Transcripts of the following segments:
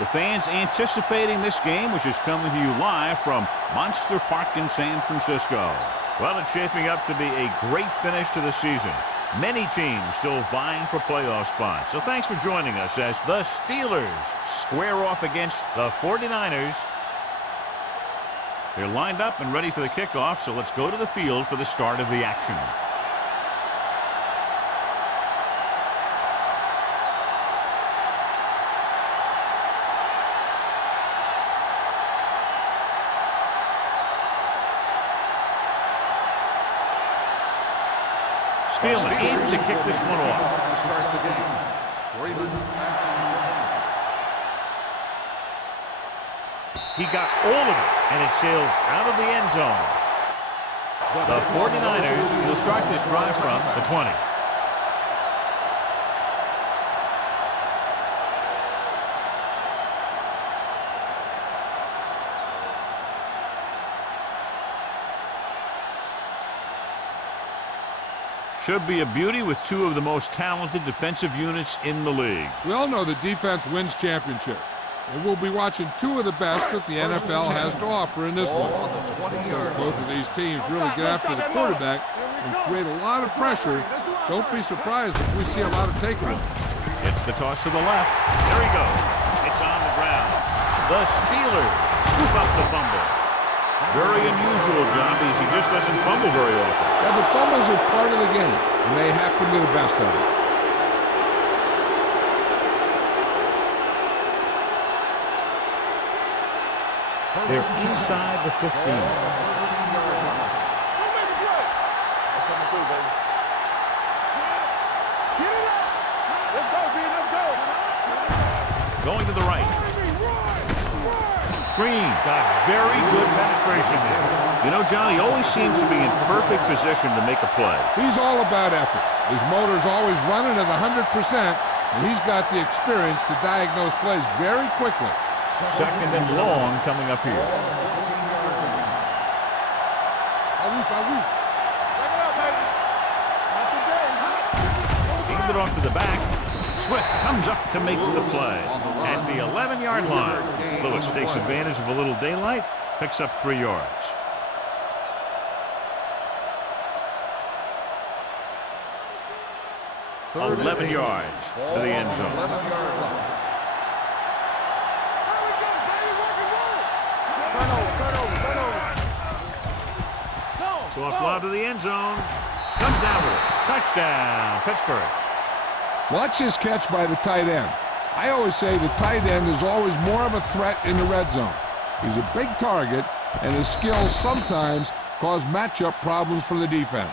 The fans anticipating this game, which is coming to you live from Monster Park in San Francisco. Well, it's shaping up to be a great finish to the season. Many teams still vying for playoff spots. So thanks for joining us as the Steelers square off against the 49ers. They're lined up and ready for the kickoff, so let's go to the field for the start of the action. Spielman in to kick this one off. To start the game. He got all of it, and it sails out of the end zone. The 49ers will start this drive from the 20. Should be a beauty with two of the most talented defensive units in the league. We all know that defense wins championships, and we'll be watching two of the best that the NFL has to offer in this one. Since both of these teams really get after the quarterback and create a lot of pressure, don't be surprised if we see a lot of takeaways. It's the toss to the left. There he goes. It's on the ground. The Steelers scoop up the fumble. Very unusual, John, because he just doesn't fumble very often. Yeah, but fumbles are part of the game, and they happen to be the best of it. They're inside the 15. Going to the right. Green got very good penetration there. You know, John, he always seems to be in perfect position to make a play. He's all about effort. His motor's always running at 100%, and he's got the experience to diagnose plays very quickly. Second and long coming up here. Aimed it off to the back. Swift comes up to make the play at the 11-yard line. Lewis takes advantage of a little daylight, picks up 3 yards. Third 11 yards to the end zone. 11-yard line. Soft lob to the end zone. Comes down with it. Touchdown, Pittsburgh. Watch this catch by the tight end. I always say the tight end is always more of a threat in the red zone. He's a big target, and his skills sometimes cause matchup problems for the defense.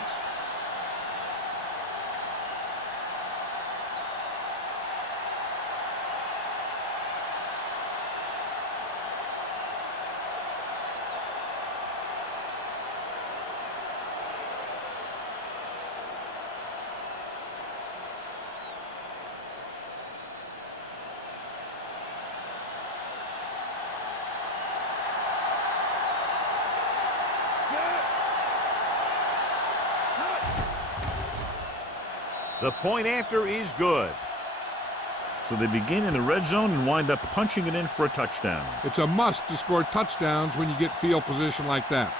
The point after is good. So they begin in the red zone and wind up punching it in for a touchdown. It's a must to score touchdowns when you get field position like that.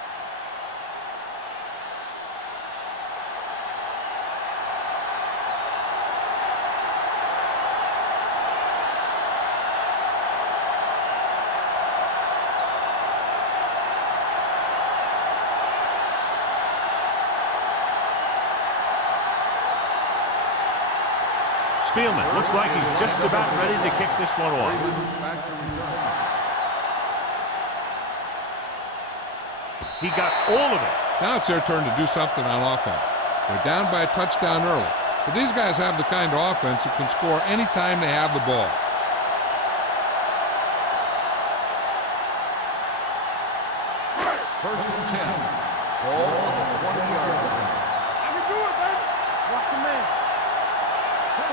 Spielman looks like he's just about ready to kick this one off. He got all of it. Now it's their turn to do something on offense. They're down by a touchdown early. But these guys have the kind of offense that can score anytime they have the ball. First and 10. Ball on the 20-yard line. I can do it, baby. Watch the man.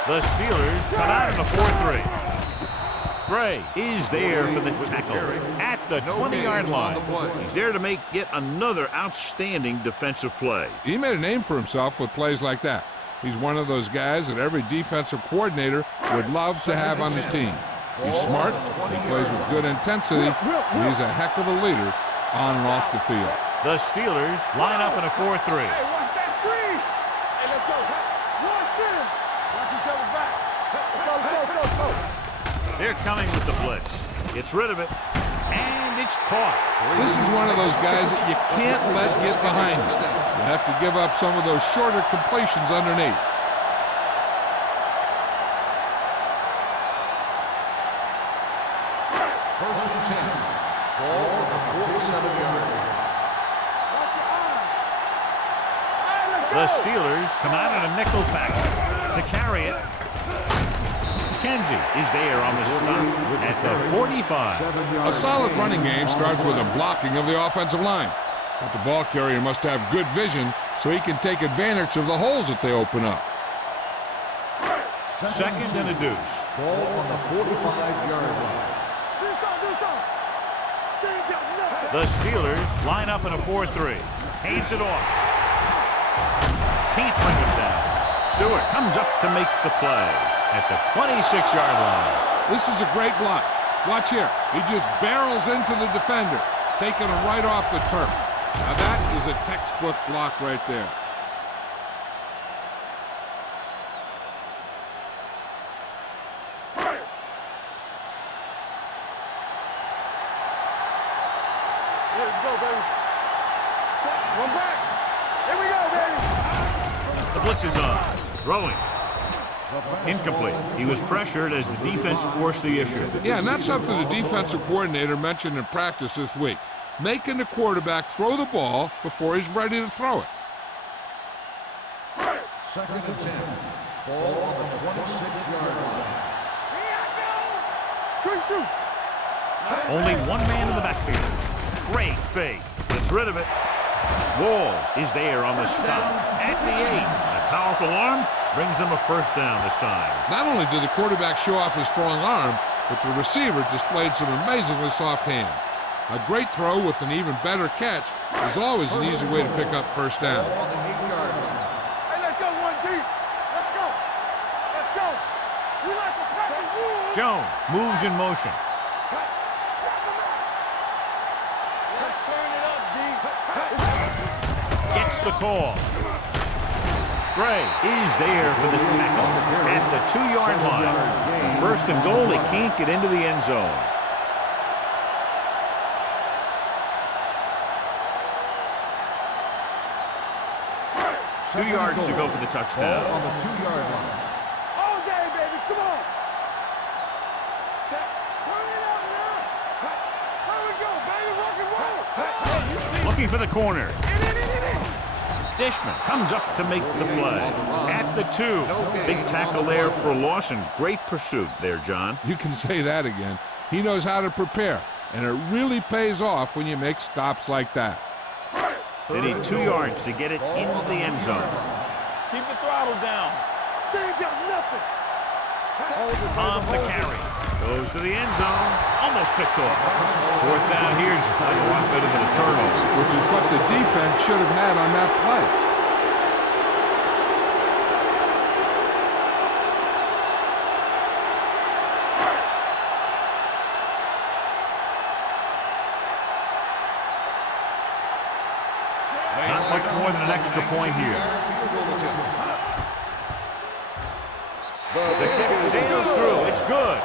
The Steelers come out in a 4-3. Gray is there for the tackle at the 20-yard line. He's there to make yet another outstanding defensive play. He made a name for himself with plays like that. He's one of those guys that every defensive coordinator would love to have on his team. He's smart, he plays with good intensity, and he's a heck of a leader on and off the field. The Steelers line up in a 4-3. Hey, watch that screen. Hey, let's go. Watch him. Watch each other back. Let's go. They're coming with the blitz. Gets rid of it, and it's caught. This is one of those guys that you can't let get behind you. You have to give up some of those shorter completions underneath. First and 10. Ball on the 47-yard line. Watch your eyes. All right, let's go. The Steelers come out in a nickel package to carry it. Kenzie is there on the stop at the 45. A solid running game starts with a blocking of the offensive line. But the ball carrier must have good vision so he can take advantage of the holes that they open up. Second and a deuce. Ball on the 45-yard line. Do something. They ain't got nothing. The Steelers line up in a 4-3. Hands it off. Can't bring it down. Stewart comes up to make the play at the 26-yard line. This is a great block. Watch here. He just barrels into the defender, taking him right off the turf. Now that is a textbook block right there. Here we go, baby. One back. Here we go, baby. The blitz is on. Throwing. Incomplete. He was pressured as the defense forced the issue. Yeah, and that's something the defensive coordinator mentioned in practice this week. Making the quarterback throw the ball before he's ready to throw it. Second and 10. Ball on the 26-yard line. Good shoot. Only one man in the backfield. Great fake. Gets rid of it. Walls is there on the stop at the 8. A powerful arm brings them a first down this time. Not only did the quarterback show off his strong arm, but the receiver displayed some amazingly soft hands. A great throw with an even better catch is always an easy way to pick up first down. Ball on the 8-yard line. Hey, let's go one deep. Let's go. Let's go. We like to practice rules. Jones moves in motion. Let's turn it up, D. Gets the call. Gray is there for the tackle at the 2-yard line. First and goal, they can't get into the end zone. Two yards to go for the touchdown. Ball on the 2-yard line. All day, baby. Come on. Turn it up now. Here we go, baby. Rock and roll. Looking for the corner. In. Dishman comes up to make the play at the 2. Big tackle there for Lawson. Great pursuit there, John. You can say that again. He knows how to prepare, and it really pays off when you make stops like that. They need 2 yards to get it into the end zone. Keep the throttle down. They ain't got nothing. On the carry. Goes to the end zone. Almost picked off. Fourth down here is a lot better than a turnover. Which is what the defense should have had on that play. Not much more than an extra point here. The kick sails through. It's good.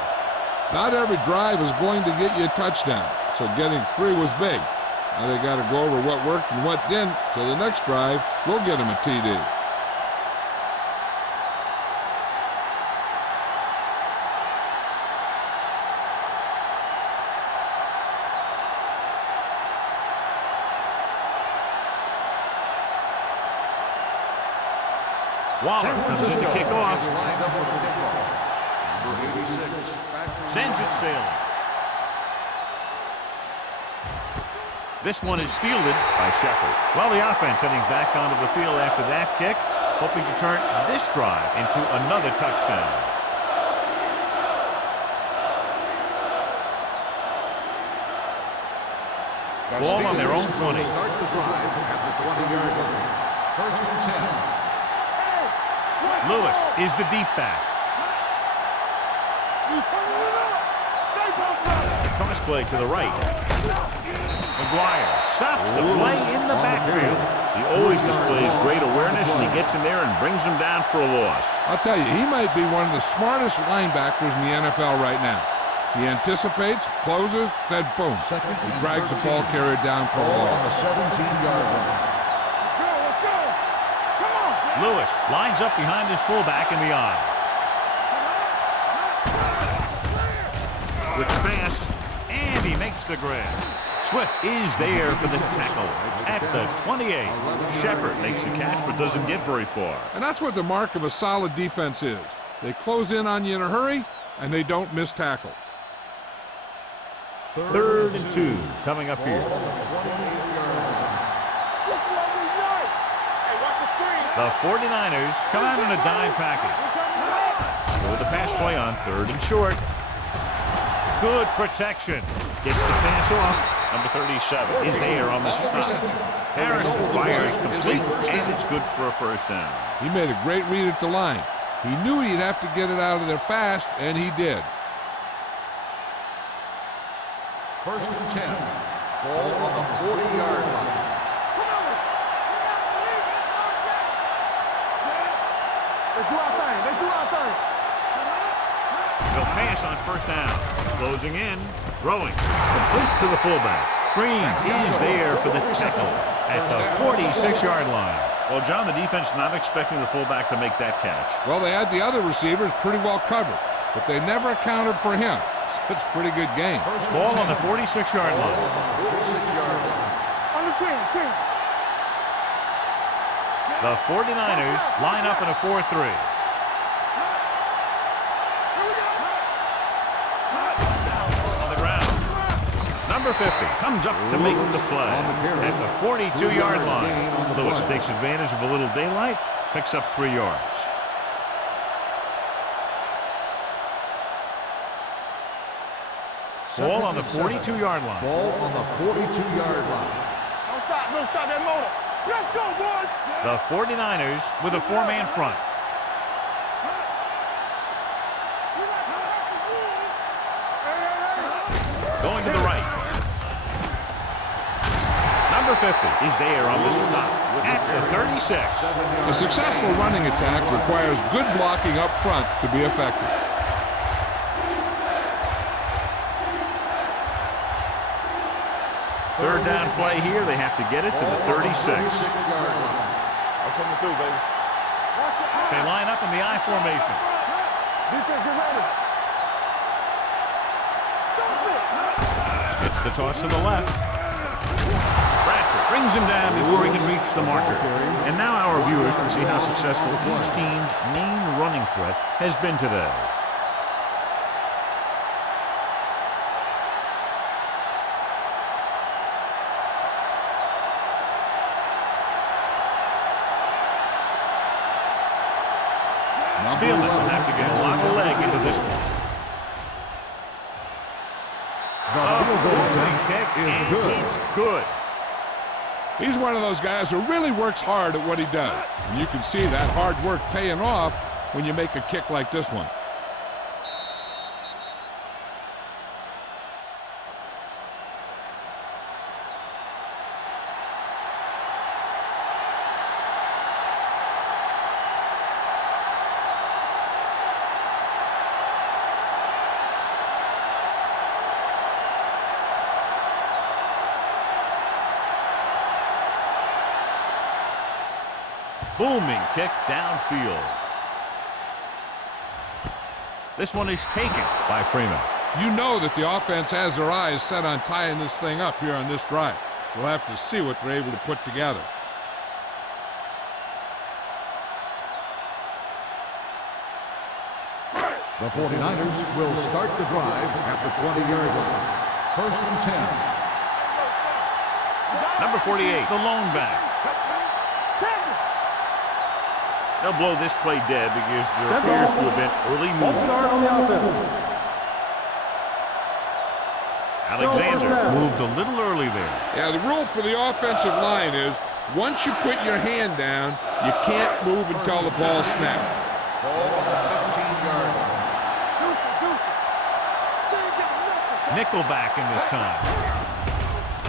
Not every drive is going to get you a touchdown, so getting 3 was big. Now they got to go over what worked and what didn't, so the next drive will get them a TD. Waller comes in to kick off. Lined up for the kickoff. Number 86. Sends it sailing. This one is fielded by Shepard. Well, the offense heading back onto the field after that kick, hoping to turn this drive into another touchdown. Ball on their own 20. Start the drive at the 20-yard line. First and 10. Lewis is the deep back. You turn it up. pass play to the right. McGuire stops the play in the backfield. He always displays great awareness, and he gets in there and brings him down for a loss. I'll tell you, he might be one of the smartest linebackers in the NFL right now. He anticipates, closes, then boom. He drags the ball carrier down for a Ball loss. on the 17-yard line. Let's go. Come on. Lewis lines up behind his fullback in the eye. With the pass, and he makes the grab. Swift is there for the tackle at the 28. Shepard makes the catch but doesn't get very far. And that's what the mark of a solid defense is. They close in on you in a hurry, and they don't miss tackle. 3rd and 2 coming up here. Hey, watch the screen. The 49ers come out in a dime package. With the pass play on 3rd and short. Good protection. Gets the pass off. Number 37 is there on the stop. Harrison fires complete, and it's good for a first down. He made a great read at the line. He knew he'd have to get it out of there fast, and he did. 1st and 10. Ball on the 40-yard line. Let's do our thing. Let's do our thing. They'll pass on first down. Closing in, throwing, complete to the fullback. Green is there for the tackle at the 46-yard line. Well, John, the defense not expecting the fullback to make that catch. Well, they had the other receivers pretty well covered, but they never accounted for him. It's a pretty good game. Ball on the 46-yard line. 46-yard line. On the 10. The 49ers line up in a 4-3. On the ground. Number 50 comes up to make the play at the 42-yard line. Lewis takes advantage of a little daylight, picks up 3 yards. Ball on the 42-yard line. Ball on the 42-yard line. Don't stop that motor. Let's go, boys. The 49ers with a 4-man front. Going to the right. Number 50 is there on the stop at the 36. A successful running attack requires good blocking up front to be effective. Third down play here. They have to get it to the 36. I'm coming through, baby. They line up in the I formation. Defense, get ready. Gets the toss to the left. Bradford brings him down before he can reach the marker. And now our viewers can see how successful each team's main running threat has been today. Spielman will have to get a lot of leg into this one. The kick is good. It's good. He's one of those guys who really works hard at what he does. And you can see that hard work paying off when you make a kick like this one. Booming kick downfield. This one is taken by Freeman. You know that the offense has their eyes set on tying this thing up here on this drive. We'll have to see what they're able to put together. The 49ers will start the drive at the 20-yard line. 1st and 10. Number 48, the lone back. They'll blow this play dead because there appears to have been early movement. Start on the offense. Alexander moved a little early there. Yeah, the rule for the offensive line is once you put your hand down, you can't move until the ball snaps. Ball on the 15-yard line. Nickelback in this time.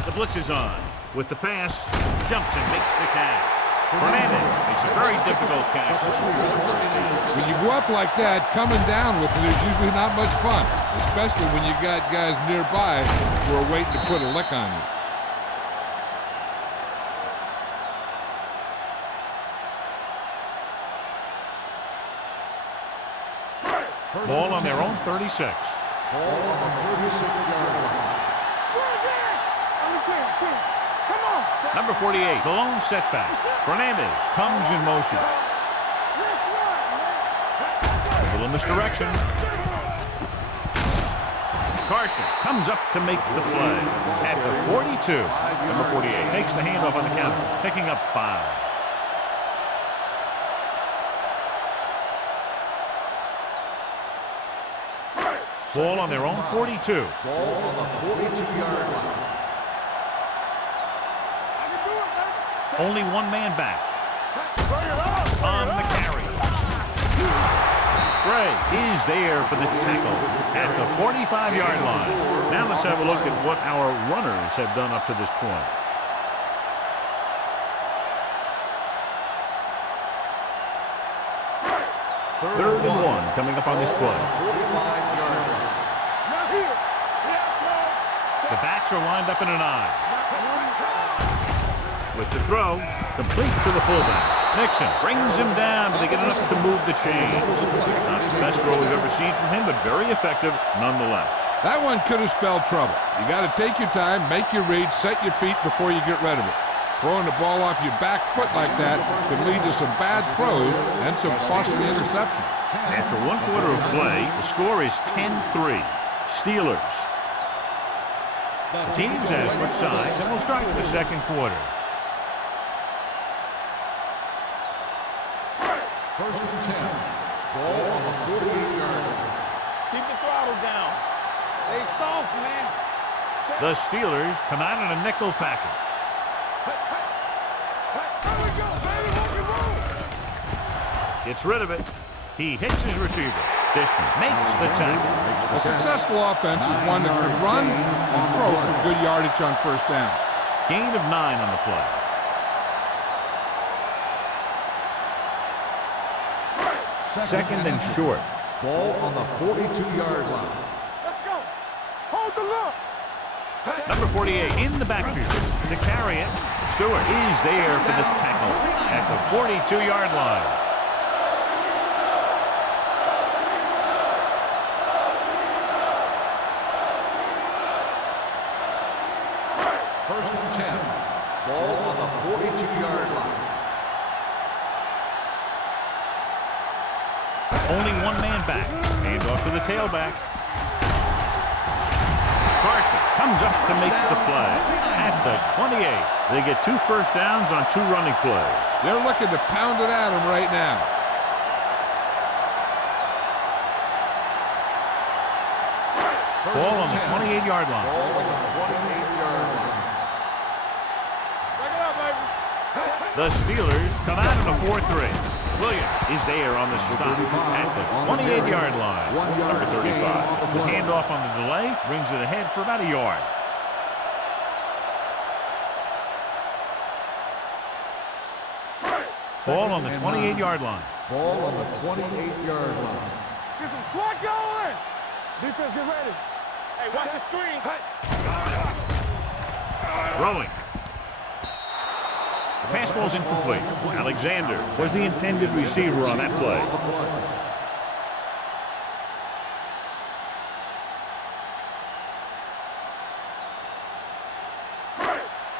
The blitz is on. With the pass, jumps and makes the catch. Fernandez makes a very difficult catch. When you go up like that, coming down with it is usually not much fun, especially when you got guys nearby who are waiting to put a lick on you. Ball on their own 36. Ball on the 36-yard line. Number 48, the lone setback. Fernandez comes in motion. A little misdirection. Carson comes up to make the play. At the 42, number 48 makes the handoff on the counter, picking up 5. Ball on their own 42. Ball on the 42-yard line. Only one man back. On the carry. Gray is there for the tackle at the 45-yard line. Now let's have a look at what our runners have done up to this point. Third and 1 coming up on this play. 45-yard line. The backs are lined up in an I. With the throw, complete to the fullback. Nixon brings him down, but they get enough to move the chains. Not the best throw we've ever seen from him, but very effective nonetheless. That one could have spelled trouble. You got to take your time, make your read, set your feet before you get rid of it. Throwing the ball off your back foot like that could lead to some bad throws and some costly interceptions. After 1 quarter of play, the score is 10-3. Steelers. The teams have switched sides, and we'll start with the second quarter. First and 10. Ball on the 48-yard line. Keep the throttle down. Stay soft, man. The Steelers come out in a nickel package. Gets rid of it. He hits his receiver. Dishman makes the tackle. A successful offense is one that can run and throw for good yardage on first down. Gain of 9 on the play. Second and short. Ball on the 42-yard line. Let's go. Hold the look. Number 48 in the backfield to carry it. Stewart is there for the tackle at the 42-yard line. First and 10. Ball on the 42-yard line. Only one man back. Hand off to the tailback. Carson comes up to make the play at the 28. They get 2 first downs on 2 running plays. They're looking to pound it at him right now. Ball on the 28-yard line. Ball on the 28-yard line. Back it up, baby. The Steelers come out in a 4-3. Williams is there on the stop at the 28-yard line. Number 35. The handoff on the delay brings it ahead for about a yard. Ball on the 28-yard line. Ball on the 28-yard line. Get some swat going. Defense, get ready. Hey, watch the screen. Throwing. The pass ball's incomplete. Alexander was the intended receiver on that play.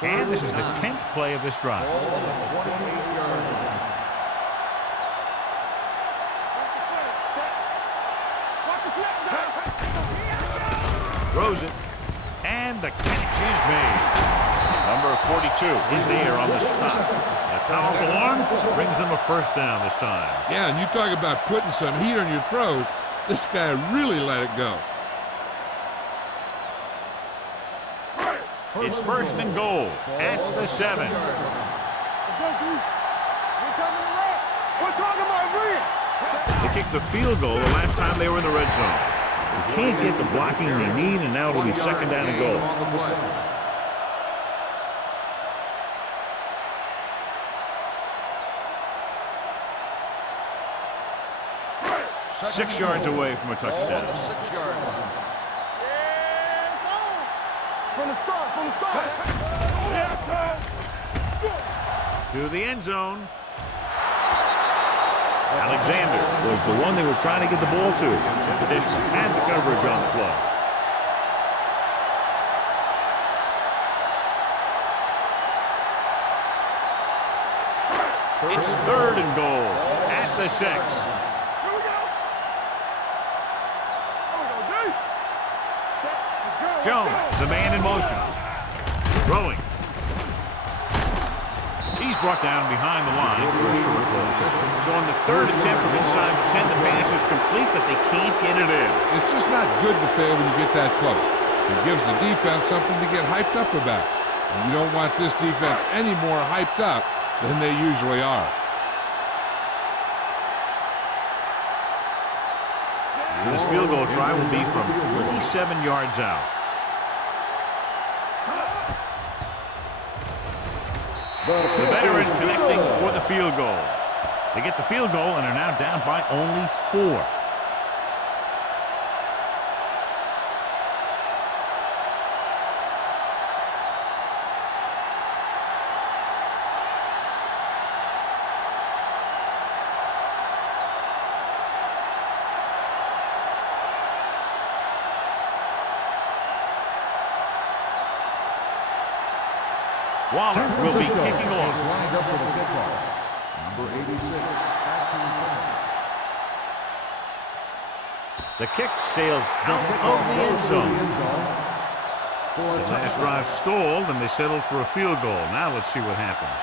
And this is the 10th play of this drive. Ball on the 28-yard line. Throws it. And the catch is made. Number 42 is there on the stop. A powerful arm brings them a first down this time. Yeah, and you talk about putting some heat on your throws. This guy really let it go. It's first and goal at the 7. Let's go, D. We're coming around. We're talking about Rhea. They kicked the field goal the last time they were in the red zone. They can't get the blocking they need, and now it'll be second down and goal. 6 yards away from a touchdown. From the start. To the end zone. Alexander was the one they were trying to get the ball to. Addition had the coverage on the play. It's third and goal at the 6. Jones, the man in motion. Throwing. He's brought down behind the line for a short loss. So on the third attempt from inside the 10, the pass is complete, but they can't get it in. It's just not good to fail when you get that close. It gives the defense something to get hyped up about. And you don't want this defense any more hyped up than they usually are. So this field goal try will be from 27 yards out. The veteran connecting for the field goal. They get the field goal and are now down by only 4. Waller will be kicking off. Lined up for the kickoff. Number 86, back to return. The kick sails out of the end zone. The last drive stalled, and they settled for a field goal. Now let's see what happens.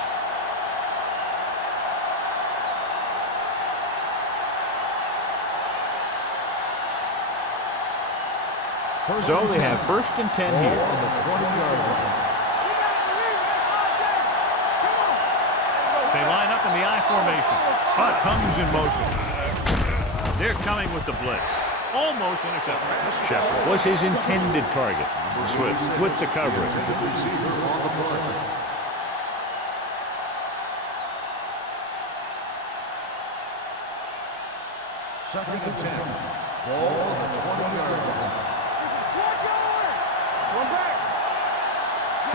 So they have first and 10 here. On the 20-yard line. They line up in the I formation. Hunt comes in motion. They're coming with the blitz. Almost intercepted. Shepard was his intended target. Swift with the coverage. Second and 10. Ball on the 20-yard line.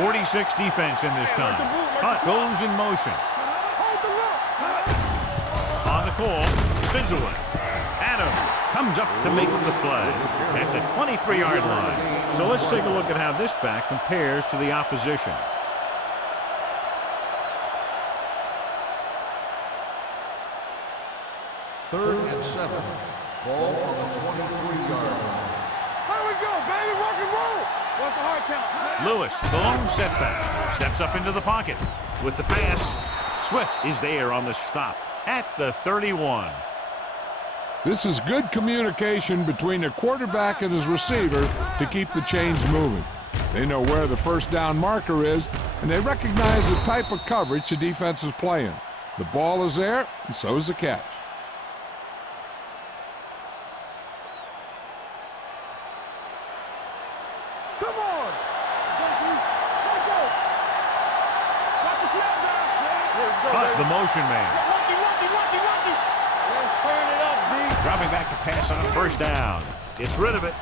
46 defense in this time. Hunt goes in motion. On the call, spins away. Adams comes up to make the play at the 23-yard line. So let's take a look at how this back compares to the opposition. Third and 7. Ball on the 23-yard line. There we go, baby. Rock and roll. What's the hard count? Lewis, the lone setback, steps up into the pocket. With the pass, Swift is there on the stop at the 31. This is good communication between the quarterback and his receiver to keep the chains moving. They know where the first down marker is, and they recognize the type of coverage the defense is playing. The ball is there, and so is the catch. Come on. But the motion man. Lucky. Let's turn it up, D. Dropping back to pass on a first down. Gets rid of it.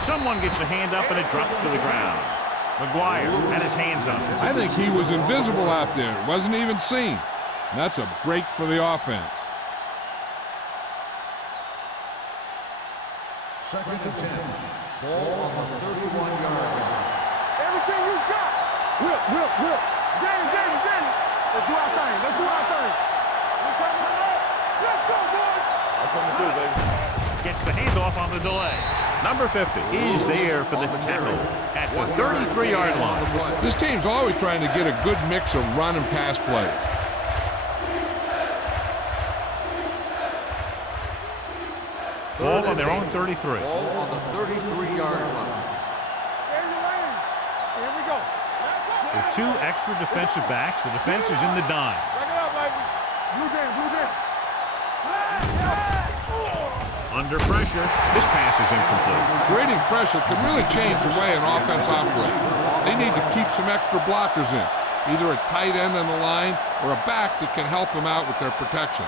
Someone gets a hand up and it drops to the ground. McGuire had his hands on it. I think he was invisible out there. Wasn't even seen. And that's a break for the offense. Second and 10. Ball on the 31-yard line. Everything you got. Whip. Danny. Let's do our thing. Let's go, boys. That's what we do, baby. Gets the handoff on the delay. Number 50 is there for the tackle at the 33-yard line. This team's always trying to get a good mix of run and pass plays. Ball on their own 33. Ball on the 33-yard line. Here we go. With 2 extra defensive backs, the defense is in the dime. Back it up, baby. Blue jam. Under pressure, this pass is incomplete. Creating pressure can really change the way an offense operates. They need to keep some extra blockers in, either a tight end on the line or a back that can help them out with their protection.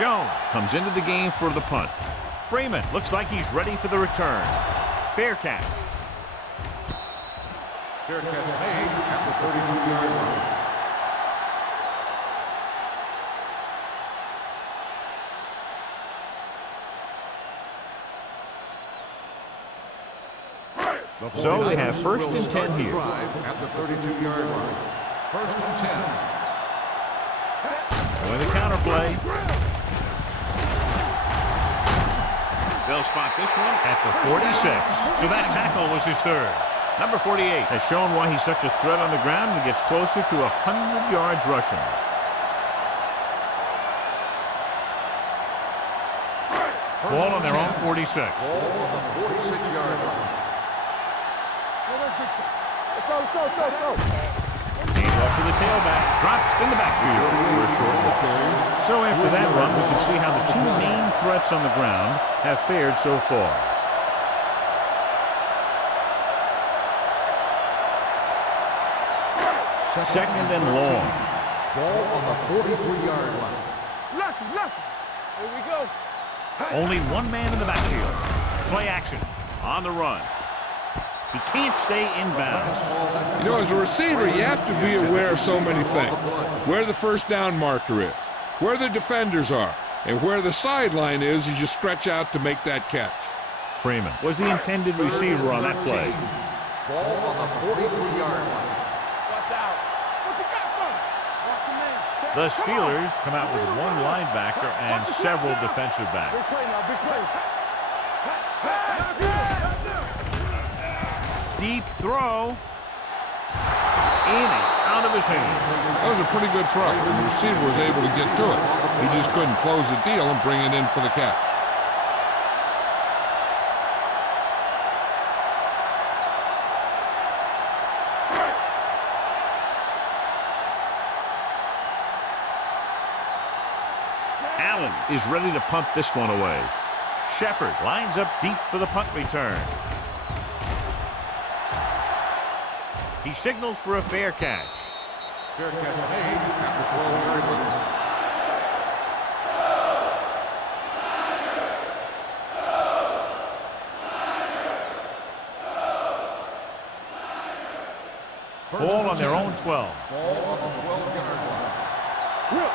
Jones comes into the game for the punt. Freeman looks like he's ready for the return. Fair catch. Fair catch made at the 32-yard line. So they have first and 10 here. At the 32-yard line. First and 10. Going the counter play. They'll spot this one at the 46. So that tackle was his third. Number 48 has shown why he's such a threat on the ground and gets closer to 100 yards rushing. Ball on their own 46. Ball on the 46-yard line. Let's go. Hand off to the tailback. Dropped in the backfield for a short loss. So after that run, we can see how the two main threats on the ground have fared so far. Second and long. Ball on the 43-yard line. Lucky. Here we go. Only one man in the backfield. Play action on the run. He can't stay in bounds. You know, as a receiver, you have to be aware of so many things. Where the first down marker is, where the defenders are, and where the sideline is as you stretch out to make that catch. Freeman was the intended receiver on that play. Ball on the 43-yard line. Watch out. What you got for me? Watch your man. The Steelers come out with one linebacker and several defensive Big backs. play now, big play. Deep throw. In and out of his hands. That was a pretty good throw. The receiver was able to get to it. He just couldn't close the deal and bring it in for the catch. Allen is ready to punt this one away. Shepard lines up deep for the punt return. He signals for a fair catch. Fair catch made at the 12-yard line. Ball on their own 12. Ball on the 12-yard line. Will.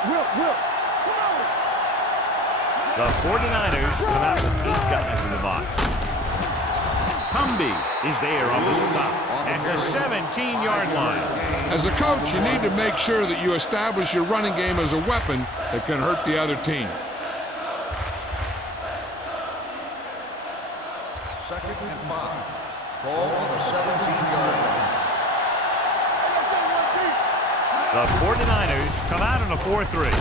The 49ers come out with 8 guys in the box. Humby is there on the stop at the 17-yard line. As a coach, you need to make sure that you establish your running game as a weapon that can hurt the other team. Second and 5. Ball on the 17-yard line. The 49ers come out in a 4-3.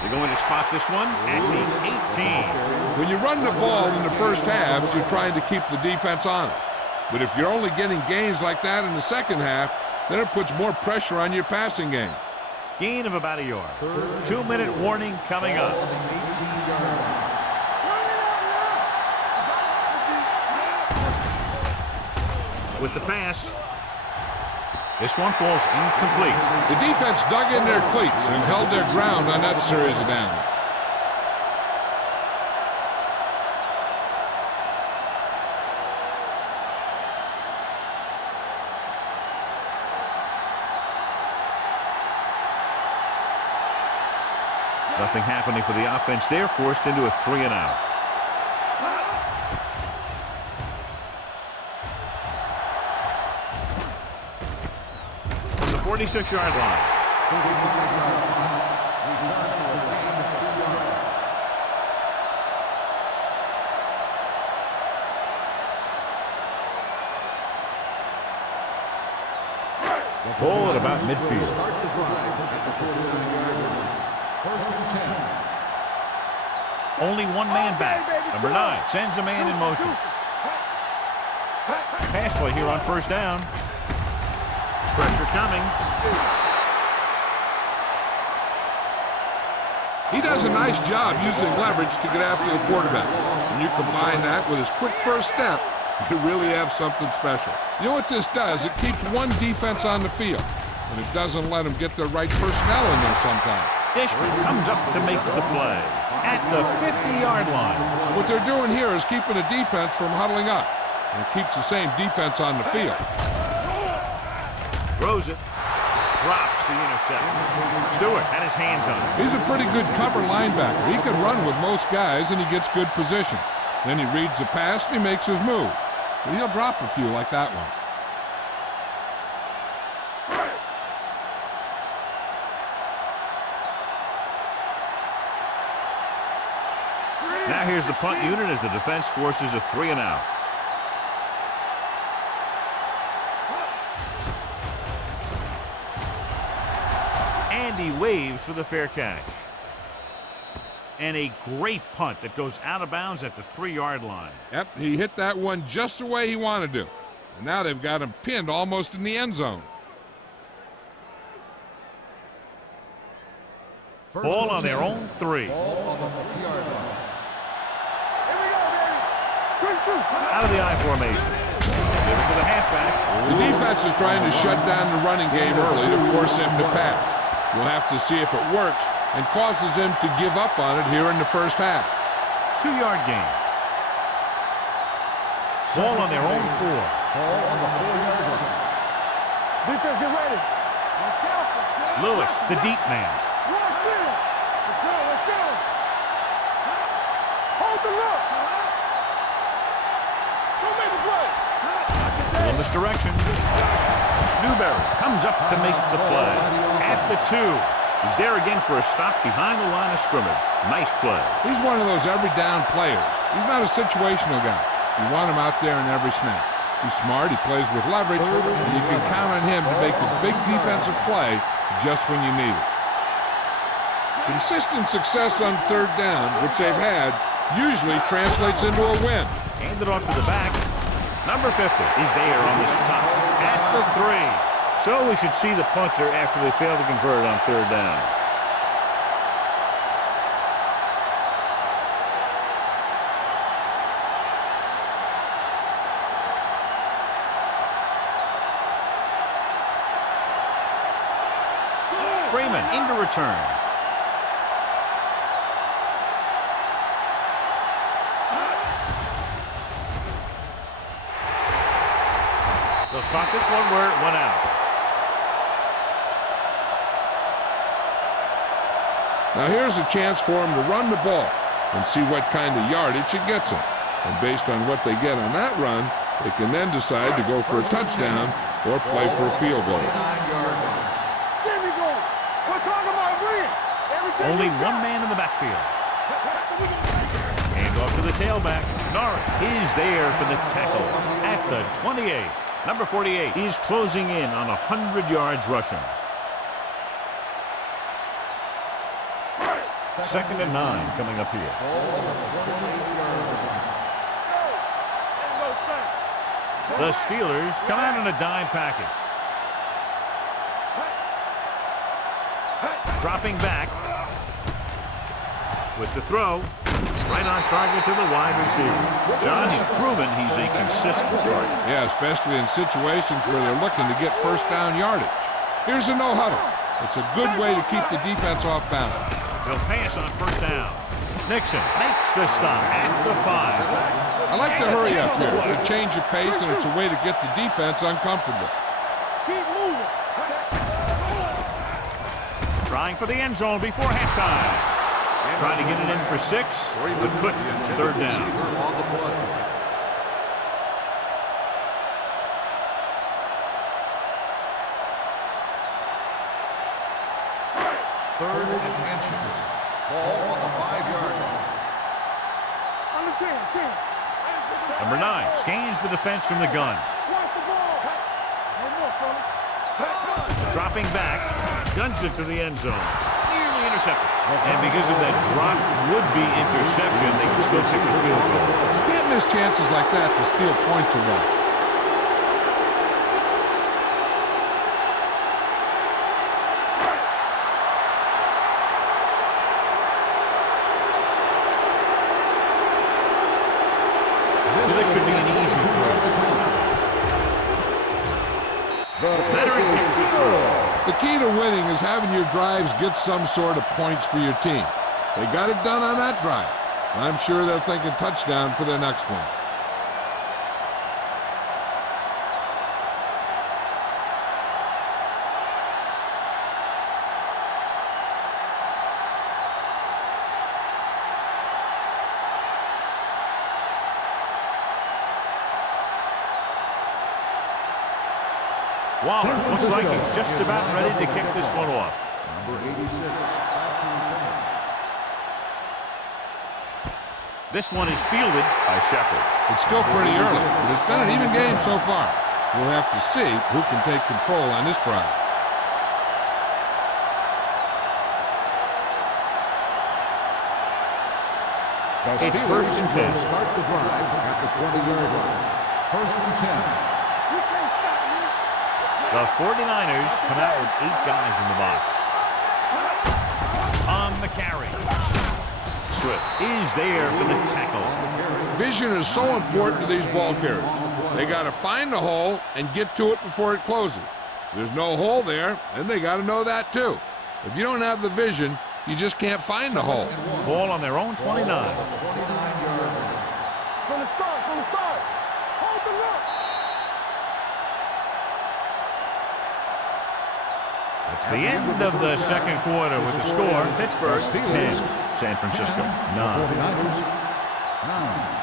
They're going to spot this one at the 18. When you run the ball in the first half, you're trying to keep the defense honest. But if you're only getting gains like that in the second half, then it puts more pressure on your passing game. Gain of about a yard. 2-minute warning coming up. On the 18-yard line. With the pass, this one falls incomplete. The defense dug in their cleats and held their ground on that series of downs. Nothing happening for the offense there, forced into a 3-and-out. From the 46-yard line. Ball at about midfield. Start the drive at the 49-yard line. First and 10. Only one man back. Number 9 sends a man in motion. Pass play here on first down. Pressure coming. He does a nice job using leverage to get after the quarterback. When you combine that with his quick first step, you really have something special. You know what this does? It keeps one defense on the field, and it doesn't let them get the right personnel in there sometimes. Dishman comes up to make the play at the 50-yard line. What they're doing here is keeping the defense from huddling up, and it keeps the same defense on the field. Throws it. Drops the interception. Stewart had his hands on it. He's a pretty good cover linebacker. He can run with most guys, and he gets good position. Then he reads the pass, and he makes his move. But he'll drop a few like that one. Now here's the punt unit as the defense forces a 3-and-out. He waves for the fair catch. And a great punt that goes out of bounds at the 3-yard line. Yep, he hit that one just the way he wanted to. And now they've got him pinned almost in the end zone. Ball on their own 3. Out of the I formation. Give it to the halfback. The defense is trying to shut down the running game early to force him to pass. We'll have to see if it works and causes them to give up on it here in the first half. 2-yard gain. Ball on their own 4. Ball on the 4-yard line. Defense, get ready. Lewis, the deep man. Let's go, let's go. Hold the look. Don't make a play. In this direction. Newberry comes up to make the play at the 2. He's there again for a stop behind the line of scrimmage. Nice play. He's one of those every down players. He's not a situational guy. You want him out there in every snap. He's smart, he plays with leverage, and you can count on him to make the big defensive play just when you need it. Consistent success on 3rd down, which they've had, usually translates into a win. Hand it off to the back. Number 50 is there on the stop at the 3. So we should see the punter after they fail to convert on 3rd down. Freeman into return. They'll spot this one where it went out. Now here's a chance for him to run the ball and see what kind of yardage it gets him. And based on what they get on that run, they can then decide to go for a touchdown or play for a field goal. There we go. We're talking about win. Only one man in the backfield. Hand off to the tailback. Norris is there for the tackle at the 28. Number 48 is closing in on 100 yards rushing. 2nd and 9 coming up here. The Steelers come out in a dime package. Dropping back with the throw. Right on target to the wide receiver. John, he's proven he's a consistent target. Yeah, especially in situations where they're looking to get 1st down yardage. Here's a no huddle. It's a good way to keep the defense off balance. He'll pass on 1st down. Nixon makes the stop at the 5. I like the hurry up here. It's a change of pace, and it's a way to get the defense uncomfortable. Keep moving. Trying for the end zone before halftime. Trying to get it in for 6, but couldn't. 3rd down. Third and inches. Ball on the 5-yard line. On the 10. Number 9 scans the defense from the gun. Watch the ball. One more, fella. Dropping back, guns it to the end zone. Nearly intercepted. And because of that drop would-be interception, they can still kick the field goal. You can't miss chances like that to steal points away. this should be an easy throw. Veteran kicks it through. The key to winning is having your drives get some sort of points for your team. They got it done on that drive. I'm sure they're thinking touchdown for their next one. Waller looks like he's just about ready to kick this one off. Number 86. This one is fielded by Shepard. It's still pretty early, but it's been an even game so far. We'll have to see who can take control on this drive. It's first and 10. Start the drive at the 20-yard line. First and 10. The 49ers come out with 8 guys in the box. On the carry. Swift is there for the tackle. Vision is so important to these ball carriers. They got to find the hole and get to it before it closes. There's no hole there, and they got to know that too. If you don't have the vision, you just can't find the hole. Ball on their own 29. From the start, hold the look. It's the end of the second quarter with the score. Pittsburgh 10, San Francisco 9. 49ers 9.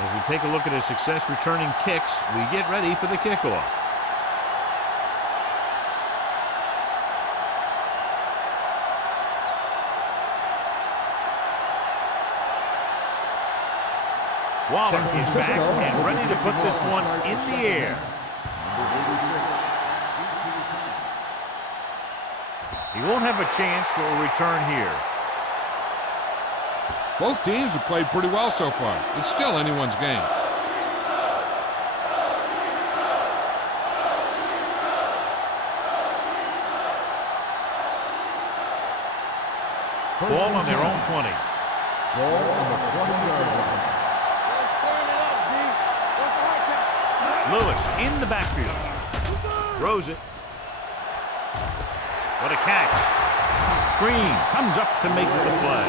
As we take a look at his success returning kicks, we get ready for the kickoff. Waller is back and ready to put this one in the air. He won't have a chance for a return here. Both teams have played pretty well so far. It's still anyone's game. Ball on their own 20. Ball on the 20-yard line. Lewis in the backfield. Throws it. What a catch. Green comes up to make the play.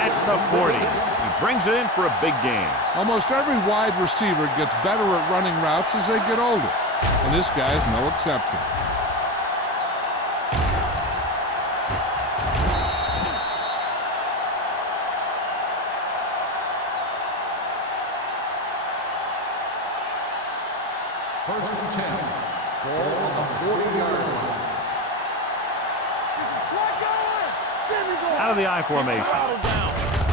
At the 40. He brings it in for a big gain. Almost every wide receiver gets better at running routes as they get older, and this guy's no exception. First and 10. Ball on the 40-yard line. Out of the I formation.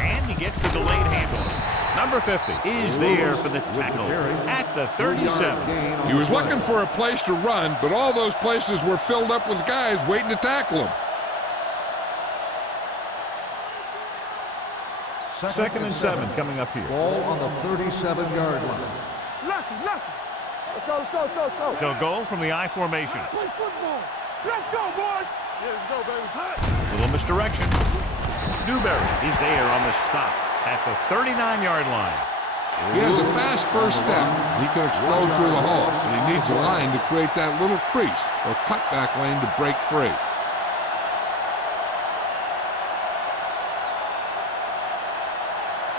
And he gets the delayed handoff. Number 50 is there for the tackle at the 37. He was looking for a place to run, but all those places were filled up with guys waiting to tackle him. Second and 7 coming up here. Ball on the 37-yard line. Lucky. Let's go. They'll go from the I formation. Play football. Let's go, boys. Yeah, let's go, baby. Little misdirection. Newberry is there on the stop at the 39-yard line. He has a fast first step. He can explode through the hole, and he needs a line to create that little crease or cutback lane to break free.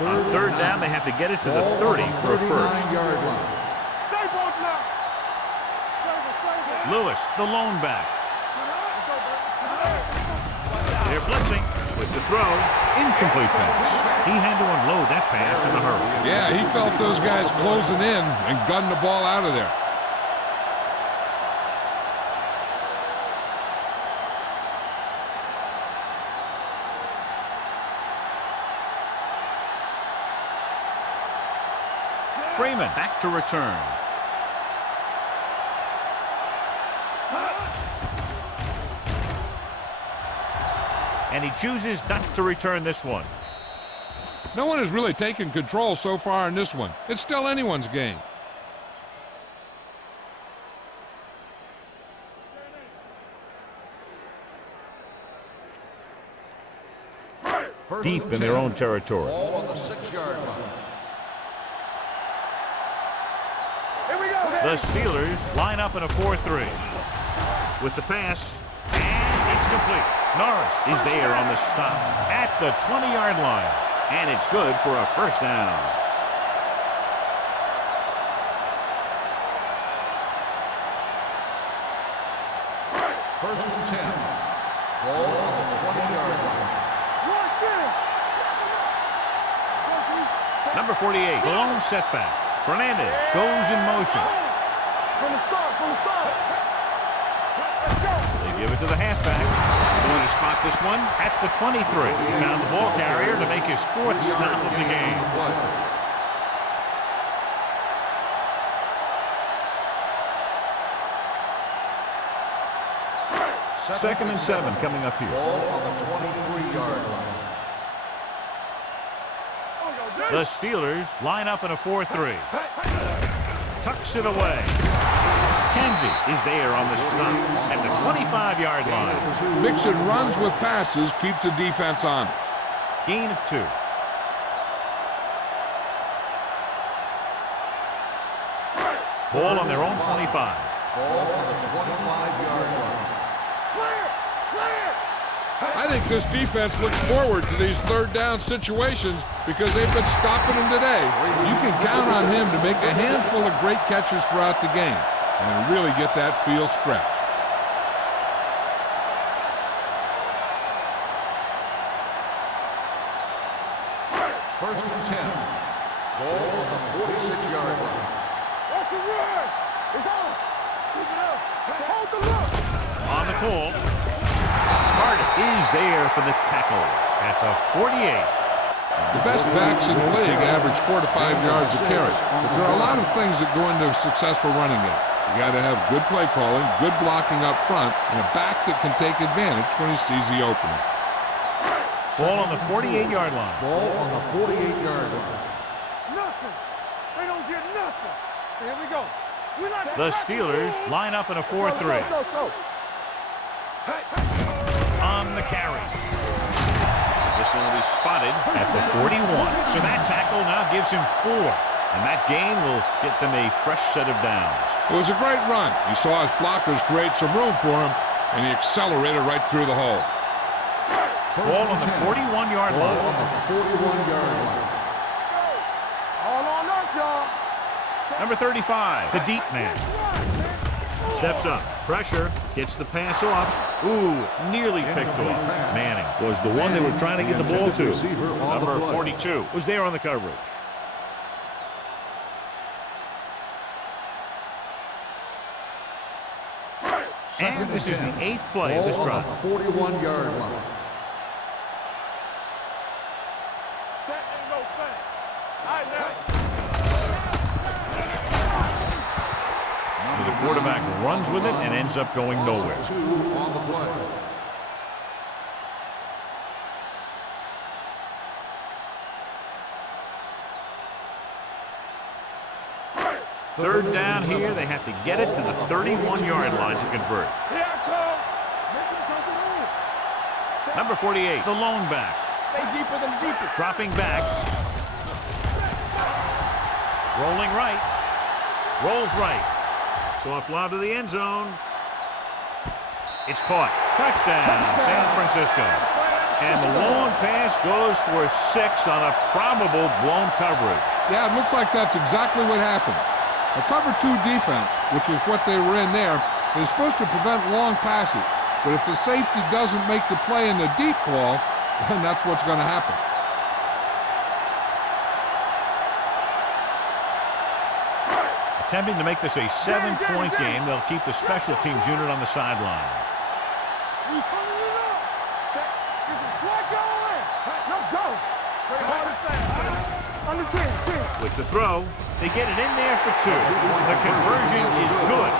On third down, they have to get it to the 30 for a first. Stay boys now. Lewis, the lone back. They're blitzing with the throw. Incomplete pass. He had to unload that pass in a hurry. Yeah, he felt those guys closing in and gunned the ball out of there. Freeman back to return. And he chooses not to return this one. No one has really taken control so far in this one. It's still anyone's game. deep in their own territory. Ball on the 6-yard line. Here we go, The Steelers line up in a 4-3. With the pass, and it's complete. Norris is there on the stop at the 20-yard line, and it's good for a first down. First and 10. Ball on the 20-yard line. Number 48, the lone setback. Fernandez goes in motion. From the start, from the start. Let's go. They give it to the halfback. Going to spot this one at the 23. He found the ball carrier to make his fourth stop of the game. Second and 7 coming up here. Ball on the 23-yard line. The Steelers line up in a 4-3. Tucks it away. Kenzie is there on the stop at the 25-yard line. Mixing runs with passes keeps the defense honest. Gain of 2. Ball on their own 25. Ball on the 25-yard line. I think this defense looks forward to these third down situations because they've been stopping him today. You can count on him to make a handful of great catches throughout the game and really get that field stretch. First and 10. Ball on the 46-yard line. Watch the run. It's on. Keep it up. Hold the look. On the call. Carter is there for the tackle at the 48. The best backs in the league average 4 to 5 yards a carry, but there are a lot of things that go into a successful running game. You got to have good play calling, good blocking up front, and a back that can take advantage when he sees the opening. Ball on the 48-yard line. Ball on the 48-yard line. Nothing. They don't get nothing. Here we go. We like The Steelers line up in a 4-3. Go. On the carry. This one will be spotted at the 41. So that tackle now gives him 4. And that gain will get them a fresh set of downs. It was a great run. He saw his blockers create some room for him, and he accelerated right through the hole. Ball on the 41-yard Ball line. on the 41-yard line. All on us, y'all. Number 35, the deep man. Steps up, pressure, gets the pass off. Ooh, nearly picked off. Manning was the one they were trying to get the ball to. Number 42 was there on the coverage. And this is the 8th play of this drive. Ball on the 41-yard line. Set and go fast. All right, now. So the quarterback runs with it and ends up going nowhere. 2 on the play. Third down here, they have to get it to the 31-yard line to convert. Here I come. Number 48, the lone back. Stay deeper than the deepest. Dropping back. Rolling right. Rolls right. So a fly to the end zone. It's caught. Touchdown, San Francisco. And the long pass goes for a 6 on a probable blown coverage. Yeah, it looks like that's exactly what happened. A cover 2 defense, which is what they were in there, is supposed to prevent long passes. But if the safety doesn't make the play in the deep ball, then that's what's going to happen. Attempting to make this a 7-point game, they'll keep the special teams unit on the sideline. You turning it up. Set. Get some slack going. Let's go. Very hard and fast. Under 10. With the throw, they get it in there for 2. The conversion is good.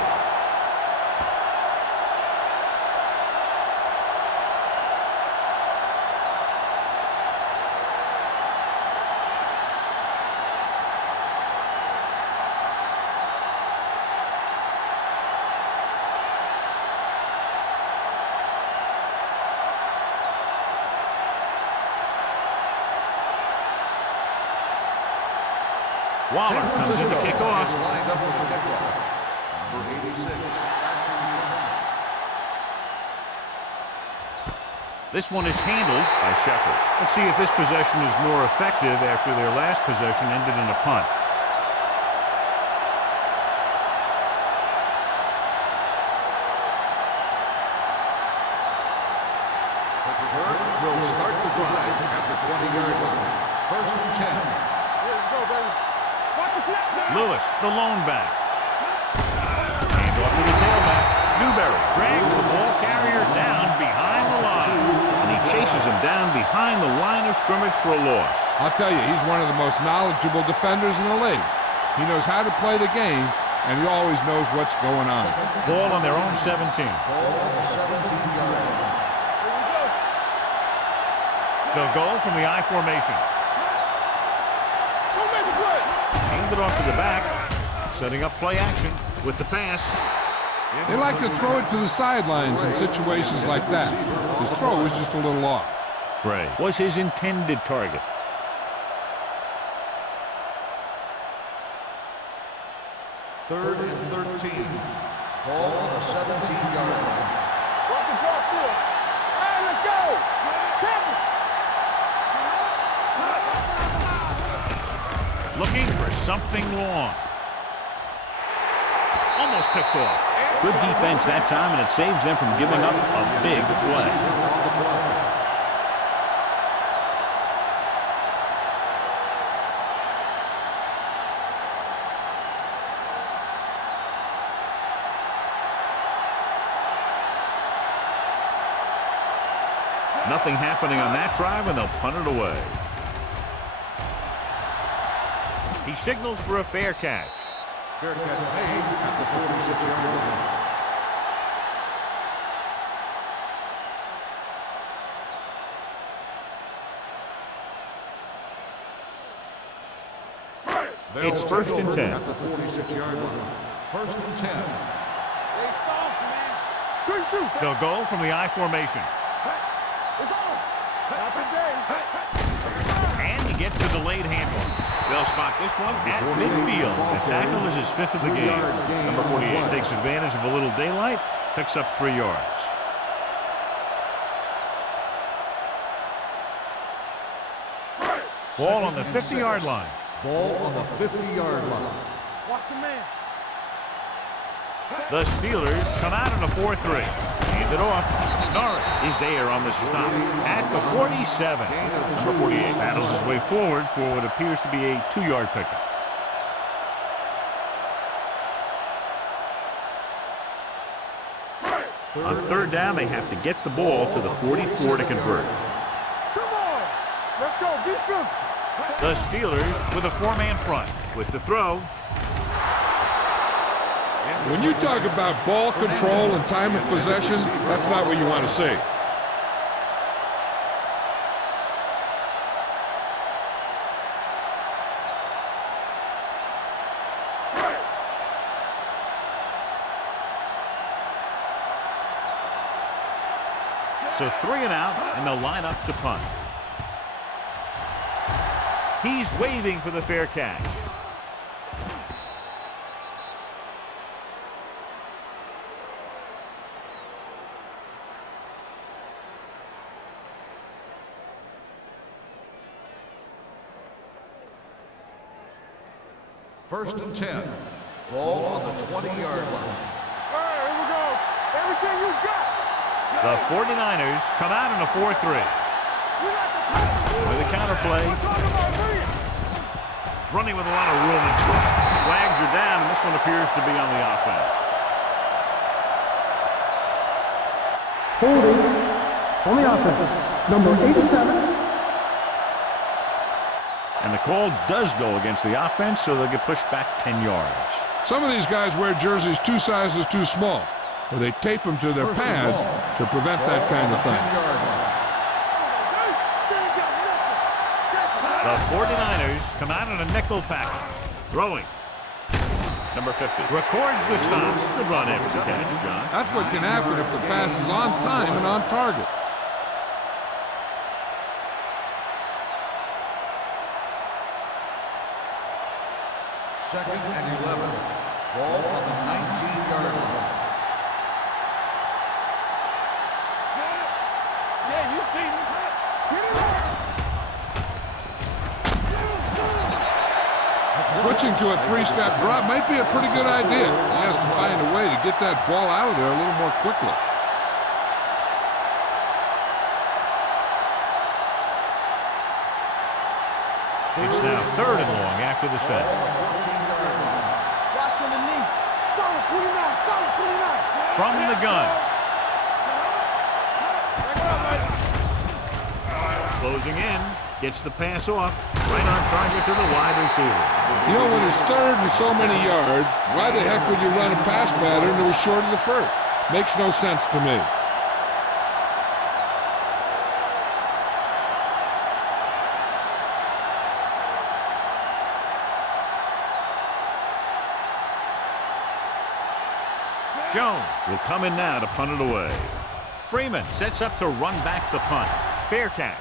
Waller comes in to kick off. Lined up for the kickoff. Number 86. This one is handled by Shepard. Let's see if this possession is more effective after their last possession ended in a punt. Pittsburgh will start the drive at the 20-yard line. First and 10. Let's go, baby. Watch the snap now. Lewis, the lone back. Hand off to the tailback. Newberry drags the ball carrier down behind the line. And he chases him down behind the line of scrimmage for a loss. I'll tell you, he's one of the most knowledgeable defenders in the league. He knows how to play the game, and he always knows what's going on. Ball on their own 17. Ball on the 17-yard line. They'll go from the I formation. Go make a play. Hand it off to the back. Setting up play action with the pass. They like to throw it to the sidelines in situations like that. His throw was just a little off. Gray was his intended target. Third and 13. Ball on the 17-yard line. Watch the draw still. All right, let's go. Tackle. Looking for something long. Almost picked off. Good defense that time, and it saves them from giving up a big play. Nothing happening on that drive, and they'll punt it away. He signals for a fair catch. Fair catch made at the 46-yard line. It's first and 10. At the 46-yard line. First and 10. They soft, man. Good shoot. They'll go from the I formation. It's on. Not today. And he gets the delayed handoff. They'll spot this one at midfield. The tackle is his 5th of the game. Number 48 takes advantage of a little daylight, picks up 3 yards. Ball on the 50-yard line. Ball on the 50-yard line. Watch a man. The Steelers come out in a 4-3. Hand it off. Norris is there on the stop at the 47. Number 48 battles his way forward for what appears to be a 2-yard pickup. On third down, they have to get the ball to the 44 to convert. Come on. Let's go. Be physical. The Steelers with a 4-man front with the throw. When you talk about ball control and time of possession, that's not what you want to see. So 3 and out, and they'll line up to punt. He's waving for the fair catch. First and 10. Ball on the 20-yard line. All right, here we go. Everything you got. The 49ers come out in a 4-3. With a counterplay. Running with a lot of room and flags are down, and this one appears to be on the offense. Holding on the offense, number 87. And the call does go against the offense, so they'll get pushed back 10 yards. Some of these guys wear jerseys 2 sizes too small, or they tape them to their pads to prevent that kind of thing. The 49ers come out in a nickel package. Throwing. Number 50 records the stop. Good run after the catch, John. That's what can happen if the pass is on time and on target. Second and 11. Ball on the 19-yard line. Yeah, you see me. Get it up. Switching to a three-step drop might be a pretty good idea. He has to find a way to get that ball out of there a little more quickly. It's now 3rd and long after the set. Watch on the knee. Solid 29, solid 29. From the gun. Closing in. Gets the pass off. Right on target to the wide receiver. You know, when it's 3rd and so many yards, why the heck would you run a pass pattern that was short of the first? Makes no sense to me. Jones will come in now to punt it away. Freeman sets up to run back the punt. Fair catch.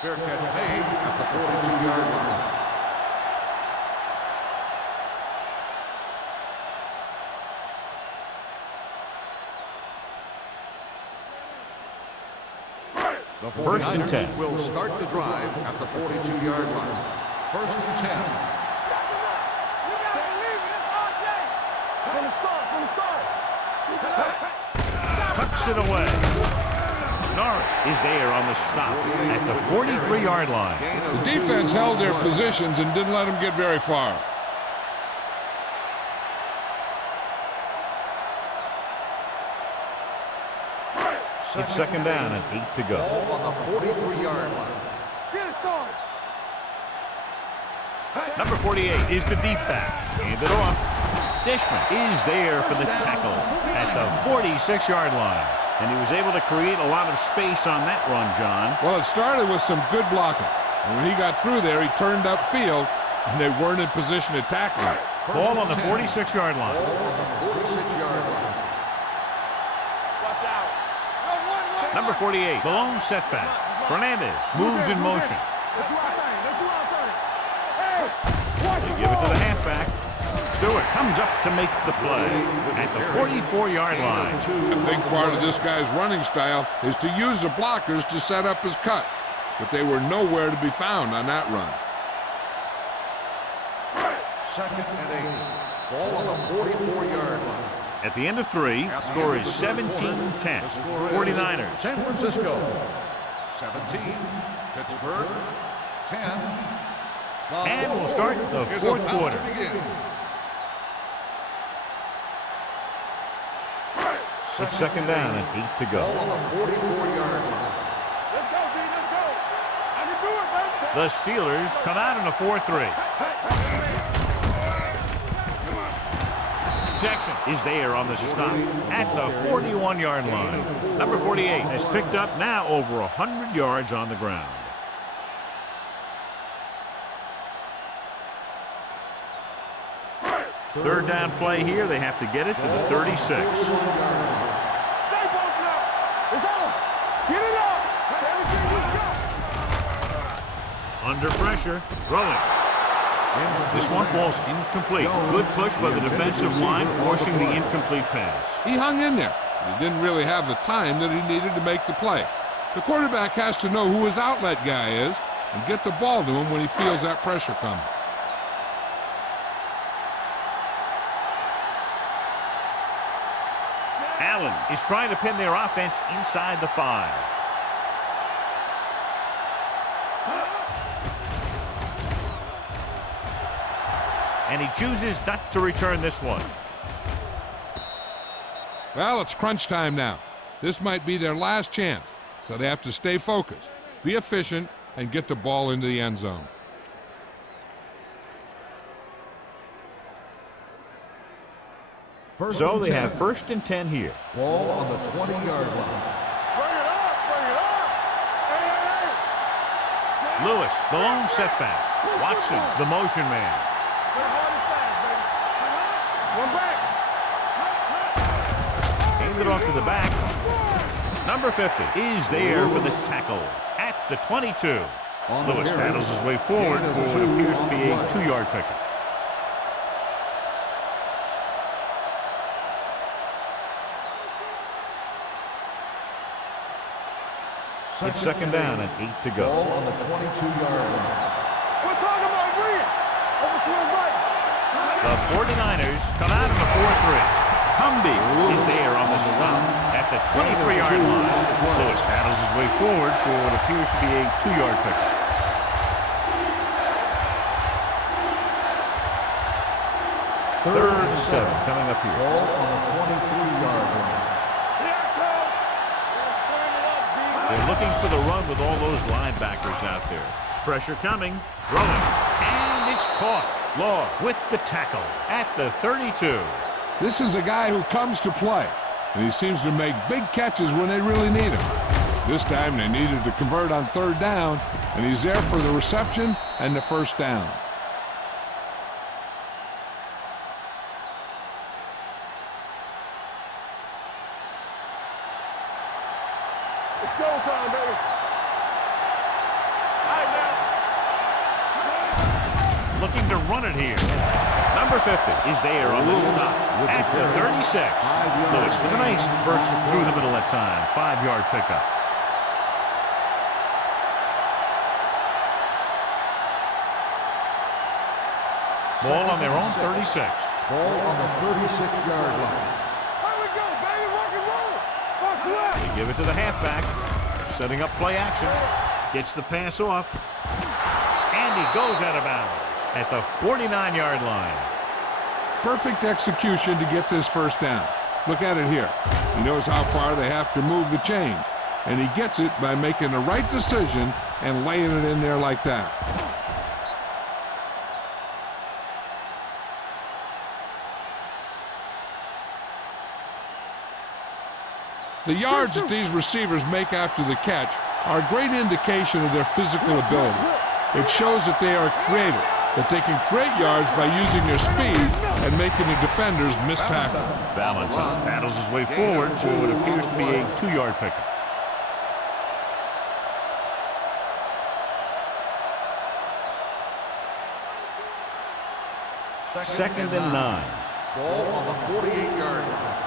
Fair catch made at the 42-yard line. The 1st and 10. 49ers will start the drive at the 42-yard line. 1st and 10. From the start. Tucks it away. Norris is there on the stop at the 43-yard line. The defense held their positions and didn't let them get very far. It's 2nd down and 8 to go. Ball on the 43-yard line. Get it started. Number 48 is the deep back. Hand it off. Dishman is there for the tackle at the 46-yard line. And he was able to create a lot of space on that run, John. Well, it started with some good blocking. And when he got through there, he turned upfield, and they weren't in position to tackle him. Ball on the 46-yard line. Ball on the 46-yard line. Watch out. Number 48, the lone setback. Fernandez moves in motion. Let's do our thing. Let's do our thing. Hey, watch They the give it to ball. the halfback. Stewart comes up to make the play at the 44-yard line. A big part of this guy's running style is to use the blockers to set up his cut. But they were nowhere to be found on that run. 2nd and 8. Ball on the 44-yard line. At the end of 3, score is 17-10. The score is 49ers. San Francisco 17, Pittsburgh 10. And we'll start the Is 4th about quarter. to begin. It's 2nd down and 8 to Ball go. on the 44-yard line. Let's go, D. Let's go. I can do it, baby. The Steelers come out in a 4-3. Jackson is there on the stop at the 41-yard line. Number 48 has picked up now over 100 yards on the ground. Third down play here. They have to get it to the 36. Stay focused now. It's on. Get it up. Everything we got. Under pressure, throwing. This one falls incomplete. Good push by the defensive line, forcing the incomplete pass. He hung in there. He didn't really have the time that he needed to make the play. The quarterback has to know who his outlet guy is and get the ball to him when he feels that pressure coming. Allen is trying to pin their offense inside the 5. And he chooses not to return this one. Well, it's crunch time now. This might be their last chance, so they have to stay focused, be efficient, and get the ball into the end zone. So they have 1st and 10 here. Ball on the 20-yard line. Bring it up. Bring it up. Hey, hey, hey. Lewis, the lone setback. Watson, the motion man. Play hard and fast, baby. One back. Hand it off to the back. Number 50 is there for the tackle at the 22. Lewis paddles his way forward for what appears to be a 2-yard pickup. It's second down and 8 to go. Ball on the 22-yard line. We're talking about Green. Overswing right. The 49ers come out in the 4-3. Humby is there on the stop at the 23-yard line. Lewis paddles his way forward for what appears to be a 2-yard pickup. Third and 7 coming up here. Ball on the 23-yard line. They're looking for the run with all those linebackers out there. Pressure coming, throwing, and it's caught. Law with the tackle at the 32. This is a guy who comes to play, and he seems to make big catches when they really need him. This time they needed to convert on third down, and he's there for the reception and the first down. It's showtime, baby. All right, now. Looking to run it here. Number 50 is there on the stop at the 36. Lewis with a nice burst through the middle that time. 5-yard pickup. Ball on their own 36. Ball on the 36-yard line. Here we go, baby. Rock and roll. Box left. They give it to the halfback. Setting up play action. Gets the pass off. And he goes out of bounds at the 49-yard line. Perfect execution to get this first down. Look at it here. He knows how far they have to move the change, and he gets it by making the right decision and laying it in there like that. The yards that these receivers make after the catch are a great indication of their physical ability. It shows that they are creative, that they can create yards by using their speed and making the defenders miss tackle. Valentine paddles his way forward for what appears to be a 2-yard pickup. Second and 9. Ball on the 48-yard line.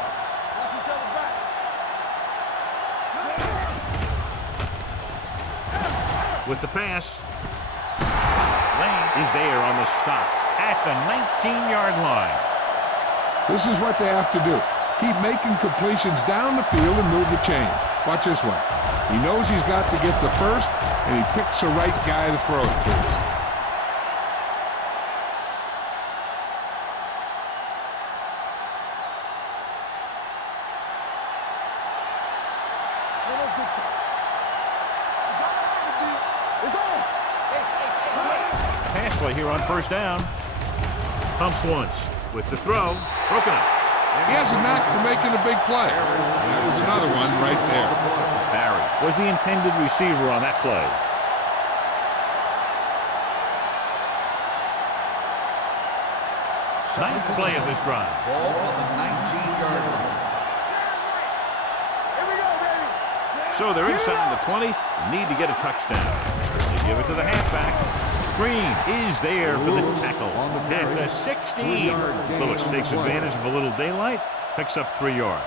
With the pass. Lane is there on the stop at the 19-yard line. This is what they have to do. Keep making completions down the field and move the change. Watch this one. He knows he's got to get the first, and he picks the right guy to throw it to. Pass play here on first down. Pumps once with the throw. Broken up. He has a knack for making a big play. That was another one right there. Barry was the intended receiver on that play. Ninth play of this drive. Ball on the 19-yard line. Here we go, baby. So they're inside the 20. Need to get a touchdown. They give it to the halfback. Green is there for the tackle at the 16. Lewis takes advantage of a little daylight, picks up 3 yards.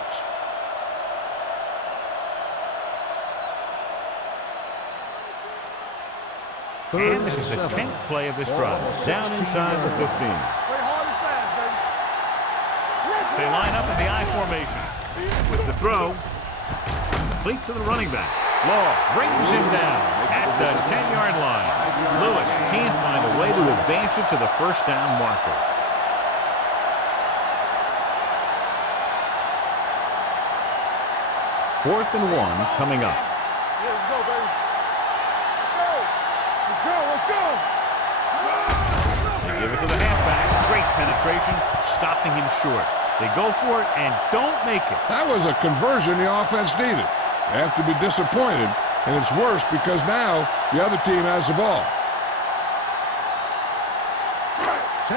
And this is the 10th play of this drive. Down inside the 15. Play hard and fast, baby. They line up in the I formation. With the throw, complete to the running back. Law brings him down at the 10-yard line. Lewis can't find a way to advance it to the first down marker. Fourth and 1 coming up. Yeah, let's go, baby. Let's go. Let's go. Let's go. They give it to the halfback. Great penetration, stopping him short. They go for it and don't make it. That was a conversion the offense needed. They have to be disappointed, and it's worse because now the other team has the ball.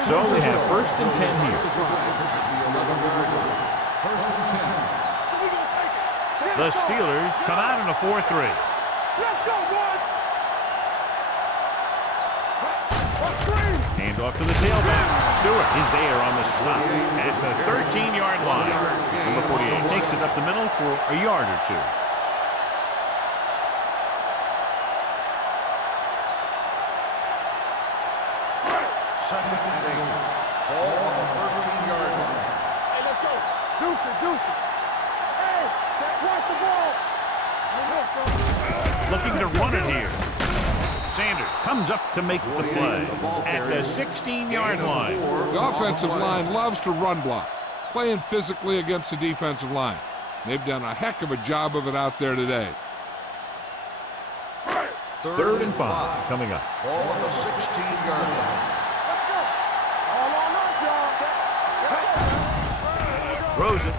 So they have first and 10 here. First and 10. We gonna take it. The Steelers come out in a 4-3. Let's go, boys. Off to the tailback. Stewart is there on the stop at the 13-yard line. Number 48 takes it up the middle for a yard or two. Second and 8. Ball on the 13-yard line. Hey, let's go. Deuce it, deuce it. Hey, watch the ball. Looking to run it here. Sanders comes up to make the play at the 16-yard line. The offensive line loves to run block, playing physically against the defensive line. They've done a heck of a job of it out there today. Third and 5 coming up. Ball on the 16-yard line. Let's go. All on us, y'all. Throws it.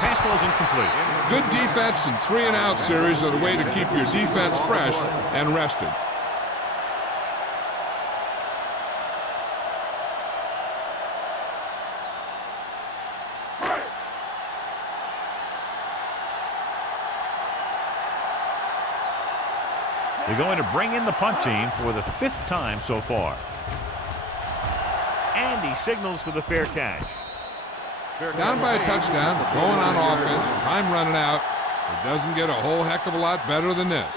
Pass was incomplete. Good defense and 3-and-out series are the way to keep your defense fresh and rested. They're going to bring in the punt team for the 5th time so far. And he signals for the fair catch. Down by a touchdown, going on offense, time running out. It doesn't get a whole heck of a lot better than this.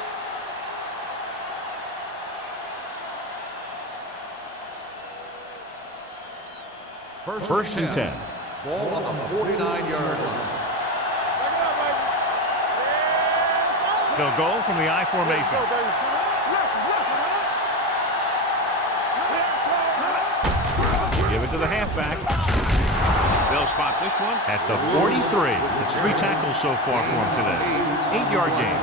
First and 10. Ball on the 49-yard line. They'll go from the I formation. Give it to the halfback. They'll spot this one at the 43. It's 3 tackles so far for him today. 8-yard gain.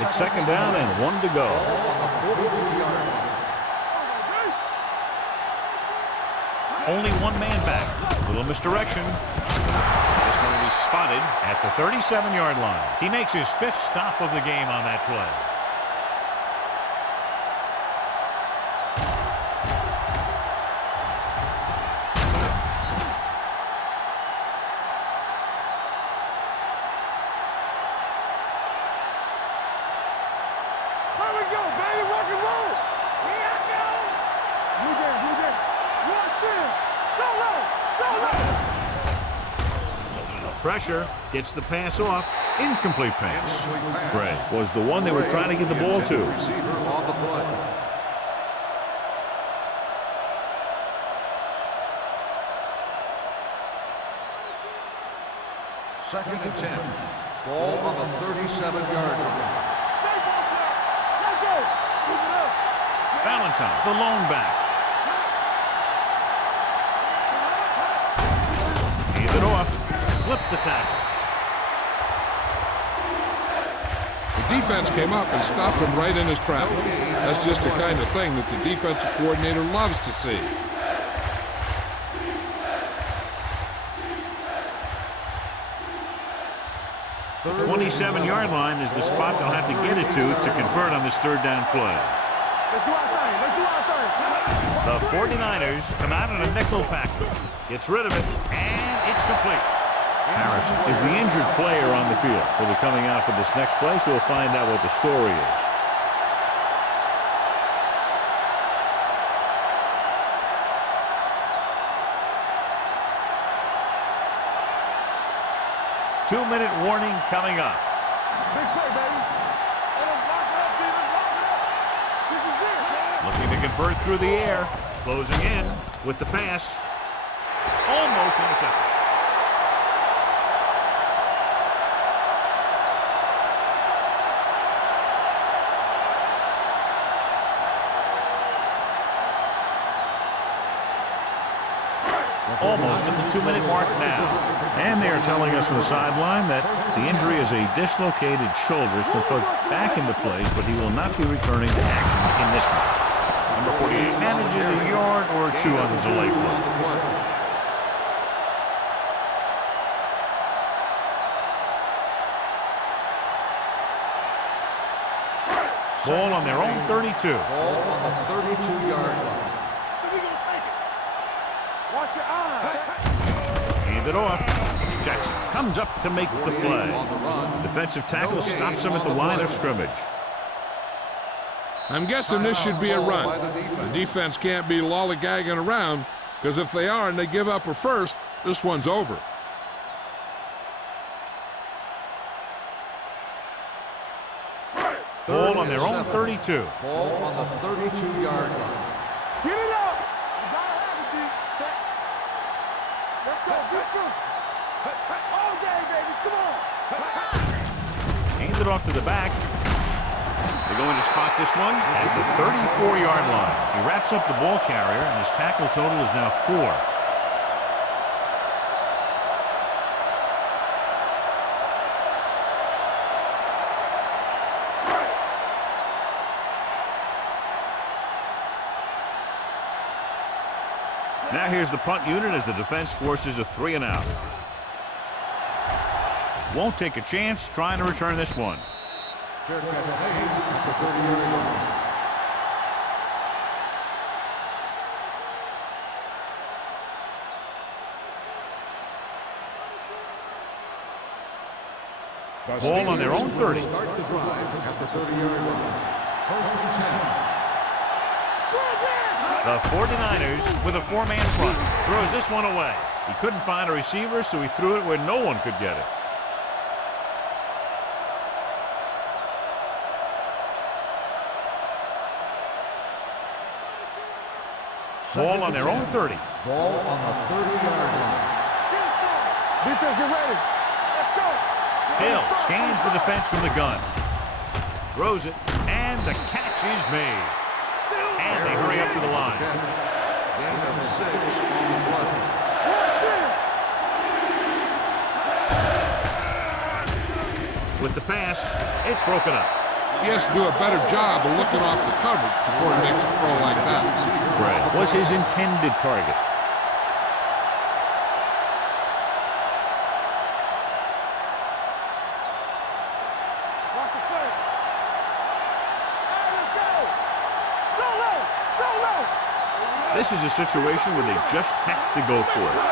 It's second down and 1 to go. Only 1 man back. Little misdirection. This one will be spotted at the 37-yard line. He makes his 5th stop of the game on that play. There we go, baby. Rock and roll. Here I go. Blue game, blue game. Rush in. Go low. Pressure gets the pass off. Incomplete pass. Gray was the one they were trying to get the ball to. Receiver on the play. Second and 10. Ball on the 37-yard line. Let's go. Keep it up. Valentine, the lone back. Hands it off. Slips the tackle. The defense came up and stopped him right in his tracks. That's just the kind of thing that the defensive coordinator loves to see. The 27-yard line is the spot they'll have to get it to convert on this 3rd down play. Let's do our thing. Let's do our thing. The 49ers come out in a nickel package. Gets rid of it, and it's complete. Harrison is the injured player on the field. He'll be coming out for this next play, so we'll find out what the story is. Two-minute warning coming up. Big play, baby. Let us lock it up, Steven. Lock it up. This is it, man. Looking to convert through the air. Closing in with the pass. Almost intercepted. Almost at the 2-minute mark now. And they are telling us from the sideline that the injury is a dislocated shoulder. It's been put back into place, but he will not be returning to action in this one. Number 48 manages a yard or 2 on the delay play. Ball on their own 32. Ball on the 32-yard line. So we gonna take it. Watch your eyes. Hand it off. Jackson comes up to make the play. The defensive tackle stops him at the line of scrimmage. I'm guessing this should be a run. The defense can't be lollygagging around, because if they are and they give up a first, this one's over. Ball on their own 32. Ball on the 32-yard line. Get it up. You gotta have it, D. Set. Let's go. Get through. All day, baby. Come on. Hand it off to the back. They're going to spot this one at the 34-yard line. He wraps up the ball carrier, and his tackle total is now 4. Now here's the punt unit as the defense forces a 3-and-out. Won't take a chance trying to return this one. Fair catch made at the 30-yard line. Ball on their own 30. Start the drive at the 30-yard line. First and 10. The 49ers with a 4-man front. Throws this one away. He couldn't find a receiver, so he threw it where no one could get it. Ball on their own 30. Ball on the 30-yard line. Defense, get ready. Let's go. Hill scans the defense from the gun. Throws it, and the catch is made. And they hurry up to the line. Gain of 6 on the play. With the pass, it's broken up. He has to do a better job of looking off the coverage before he makes a throw like that. Right. Was his intended target. Watch the play. Hey, let's go. Go low. Go low. This is a situation where they just have to go for it.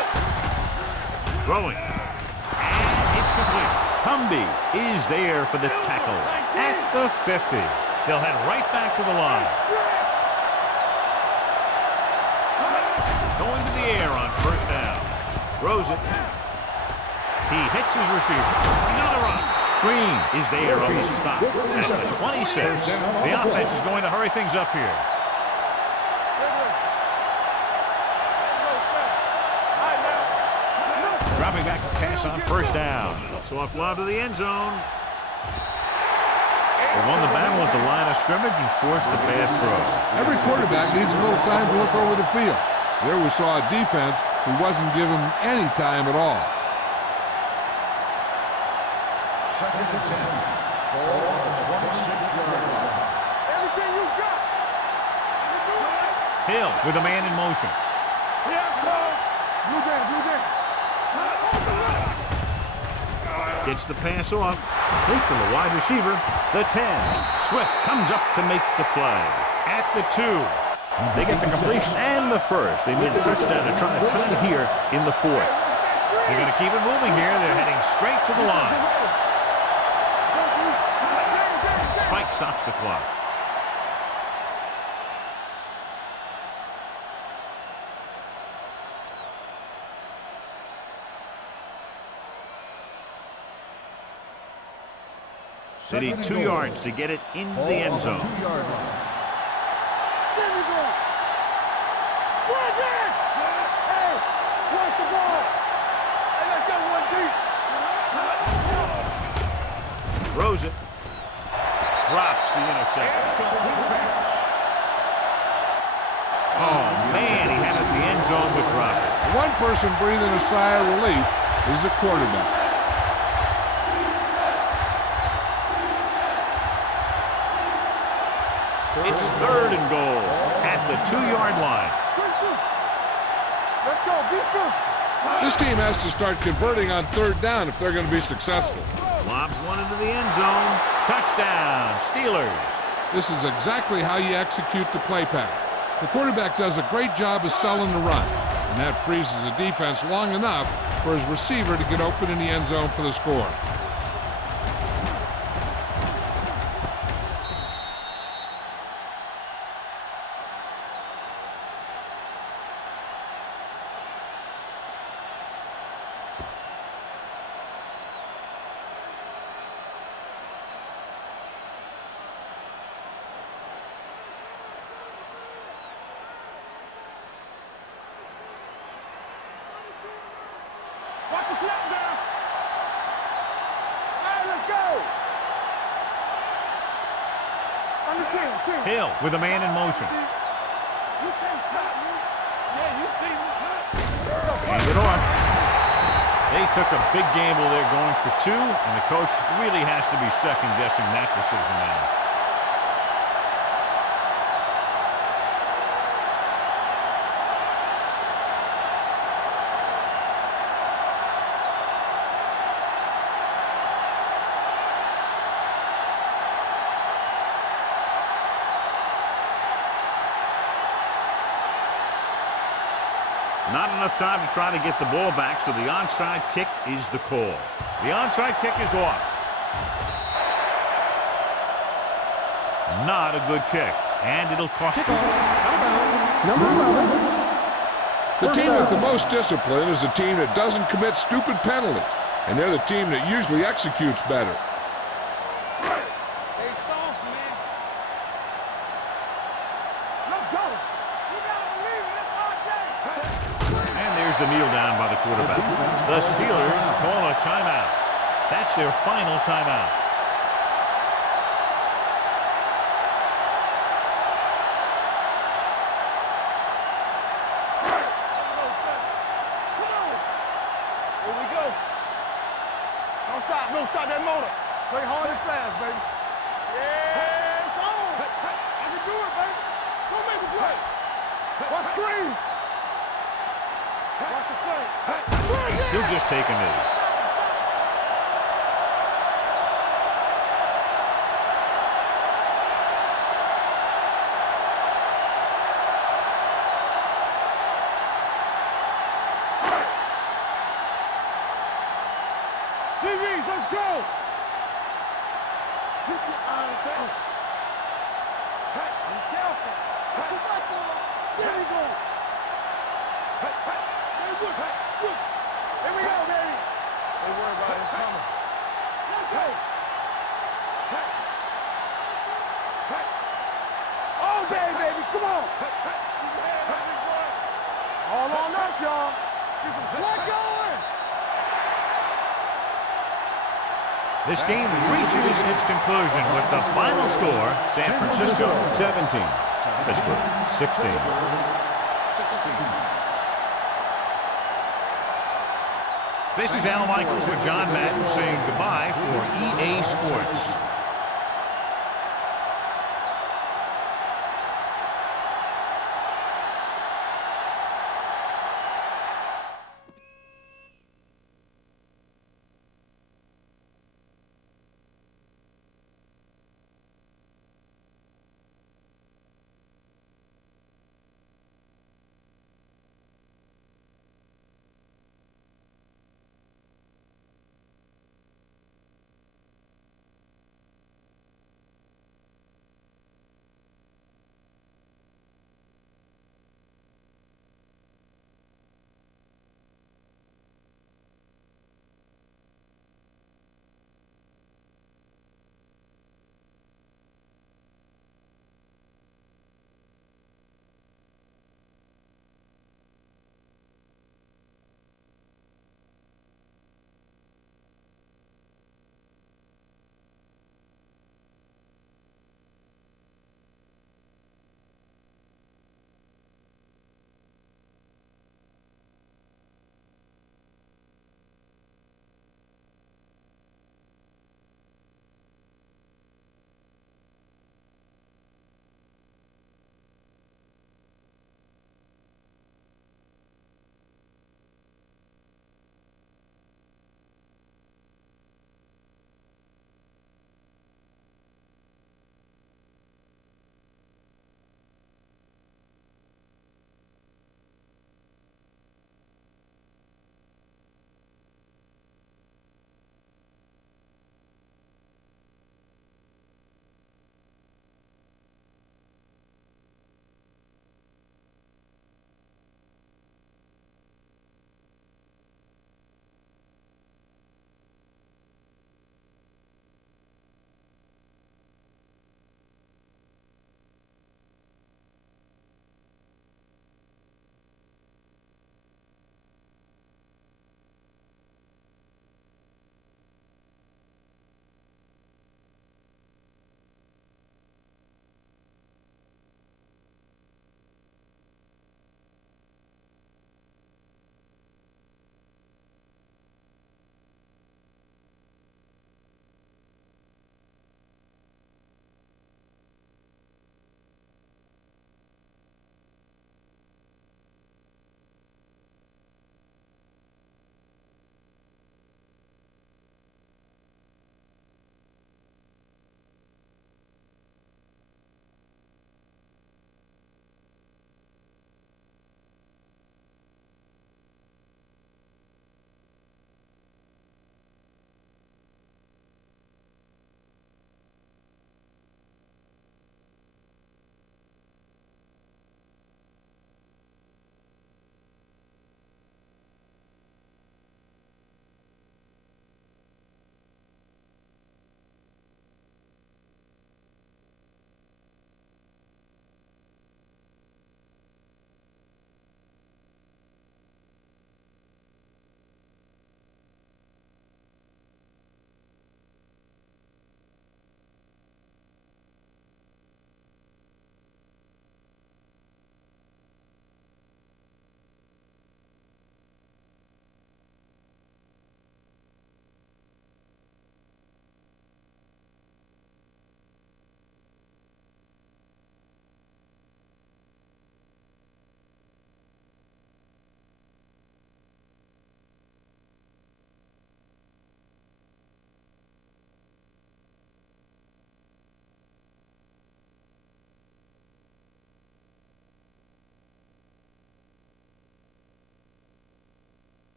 Throwing. And it's complete. Cumby is there for the tackle at the 50. They'll head right back to the line. Going to the air on first down. Throws it. He hits his receiver. He's on the run. Green is there on the stop at the 26. The offense is going to hurry things up here. Dropping back to pass on first down. So off lob to the end zone. They won the battle at the line of scrimmage and forced the bad throw. Every quarterback needs a little time to look over the field. There we saw a defense who wasn't given any time at all. Second and 10. Ball on the 26-yard line. Everything you got. Hill with a man in motion. Yeah, go. Blue game, blue game. Gets the pass off. Complete to the wide receiver. The 10. Swift comes up to make the play. At the 2. They get the completion and the first. They made a touchdown to try to tie it here in the 4th. They're going to keep it moving here. They're heading straight to the line. Spike stops the clock. They need 2 yards to get it in the end zone. Ball on the 2-yard line. There we go. Watch it. Hey, watch the ball. Hey, let's go one deep. Throws it. Drops the interception. Oh, man, he had it in the end zone but dropped it. One person breathing a sigh of relief is the quarterback. It's 3rd and goal at the 2-yard line. Let's go, defense. This team has to start converting on 3rd down if they're going to be successful. Lobs one into the end zone. Touchdown, Steelers. This is exactly how you execute the play pattern. The quarterback does a great job of selling the run, and that freezes the defense long enough for his receiver to get open in the end zone for the score. Watch the snap down. All right, let's go. Under 10. Hill with a man in motion. You can't stop me. Yeah, you see me. Hand it off. They took a big gamble there going for 2, and the coach really has to be second-guessing that decision now. Not enough time to try to get the ball back, so the onside kick is the call. The onside kick is off. Not a good kick, and it'll cost them. Number 11. The team with the most discipline is the team that doesn't commit stupid penalties, and they're the team that usually executes better. Hey, soft, man. Let's go. You gotta believe it. It's our day. And there's the kneel down by the quarterback. The Steelers call a timeout. That's their final timeout. Here we go. Don't stop that motor. Play hard and fast, baby. Yeah, it's on. I can do it, baby. Go make the play. Watch screen. Watch the play. He'll just take a knee. DBs, let's go. Keep your eyes up. Be careful. Put your back on. There we go. Hey, look. Here we go, baby. They worry about it coming. Let's go. All day, baby. Come on. All on us, y'all. Get some slack going. This game reaches its conclusion with the final score, San Francisco 17, Pittsburgh 16. This is Al Michaels with John Madden saying goodbye for EA Sports.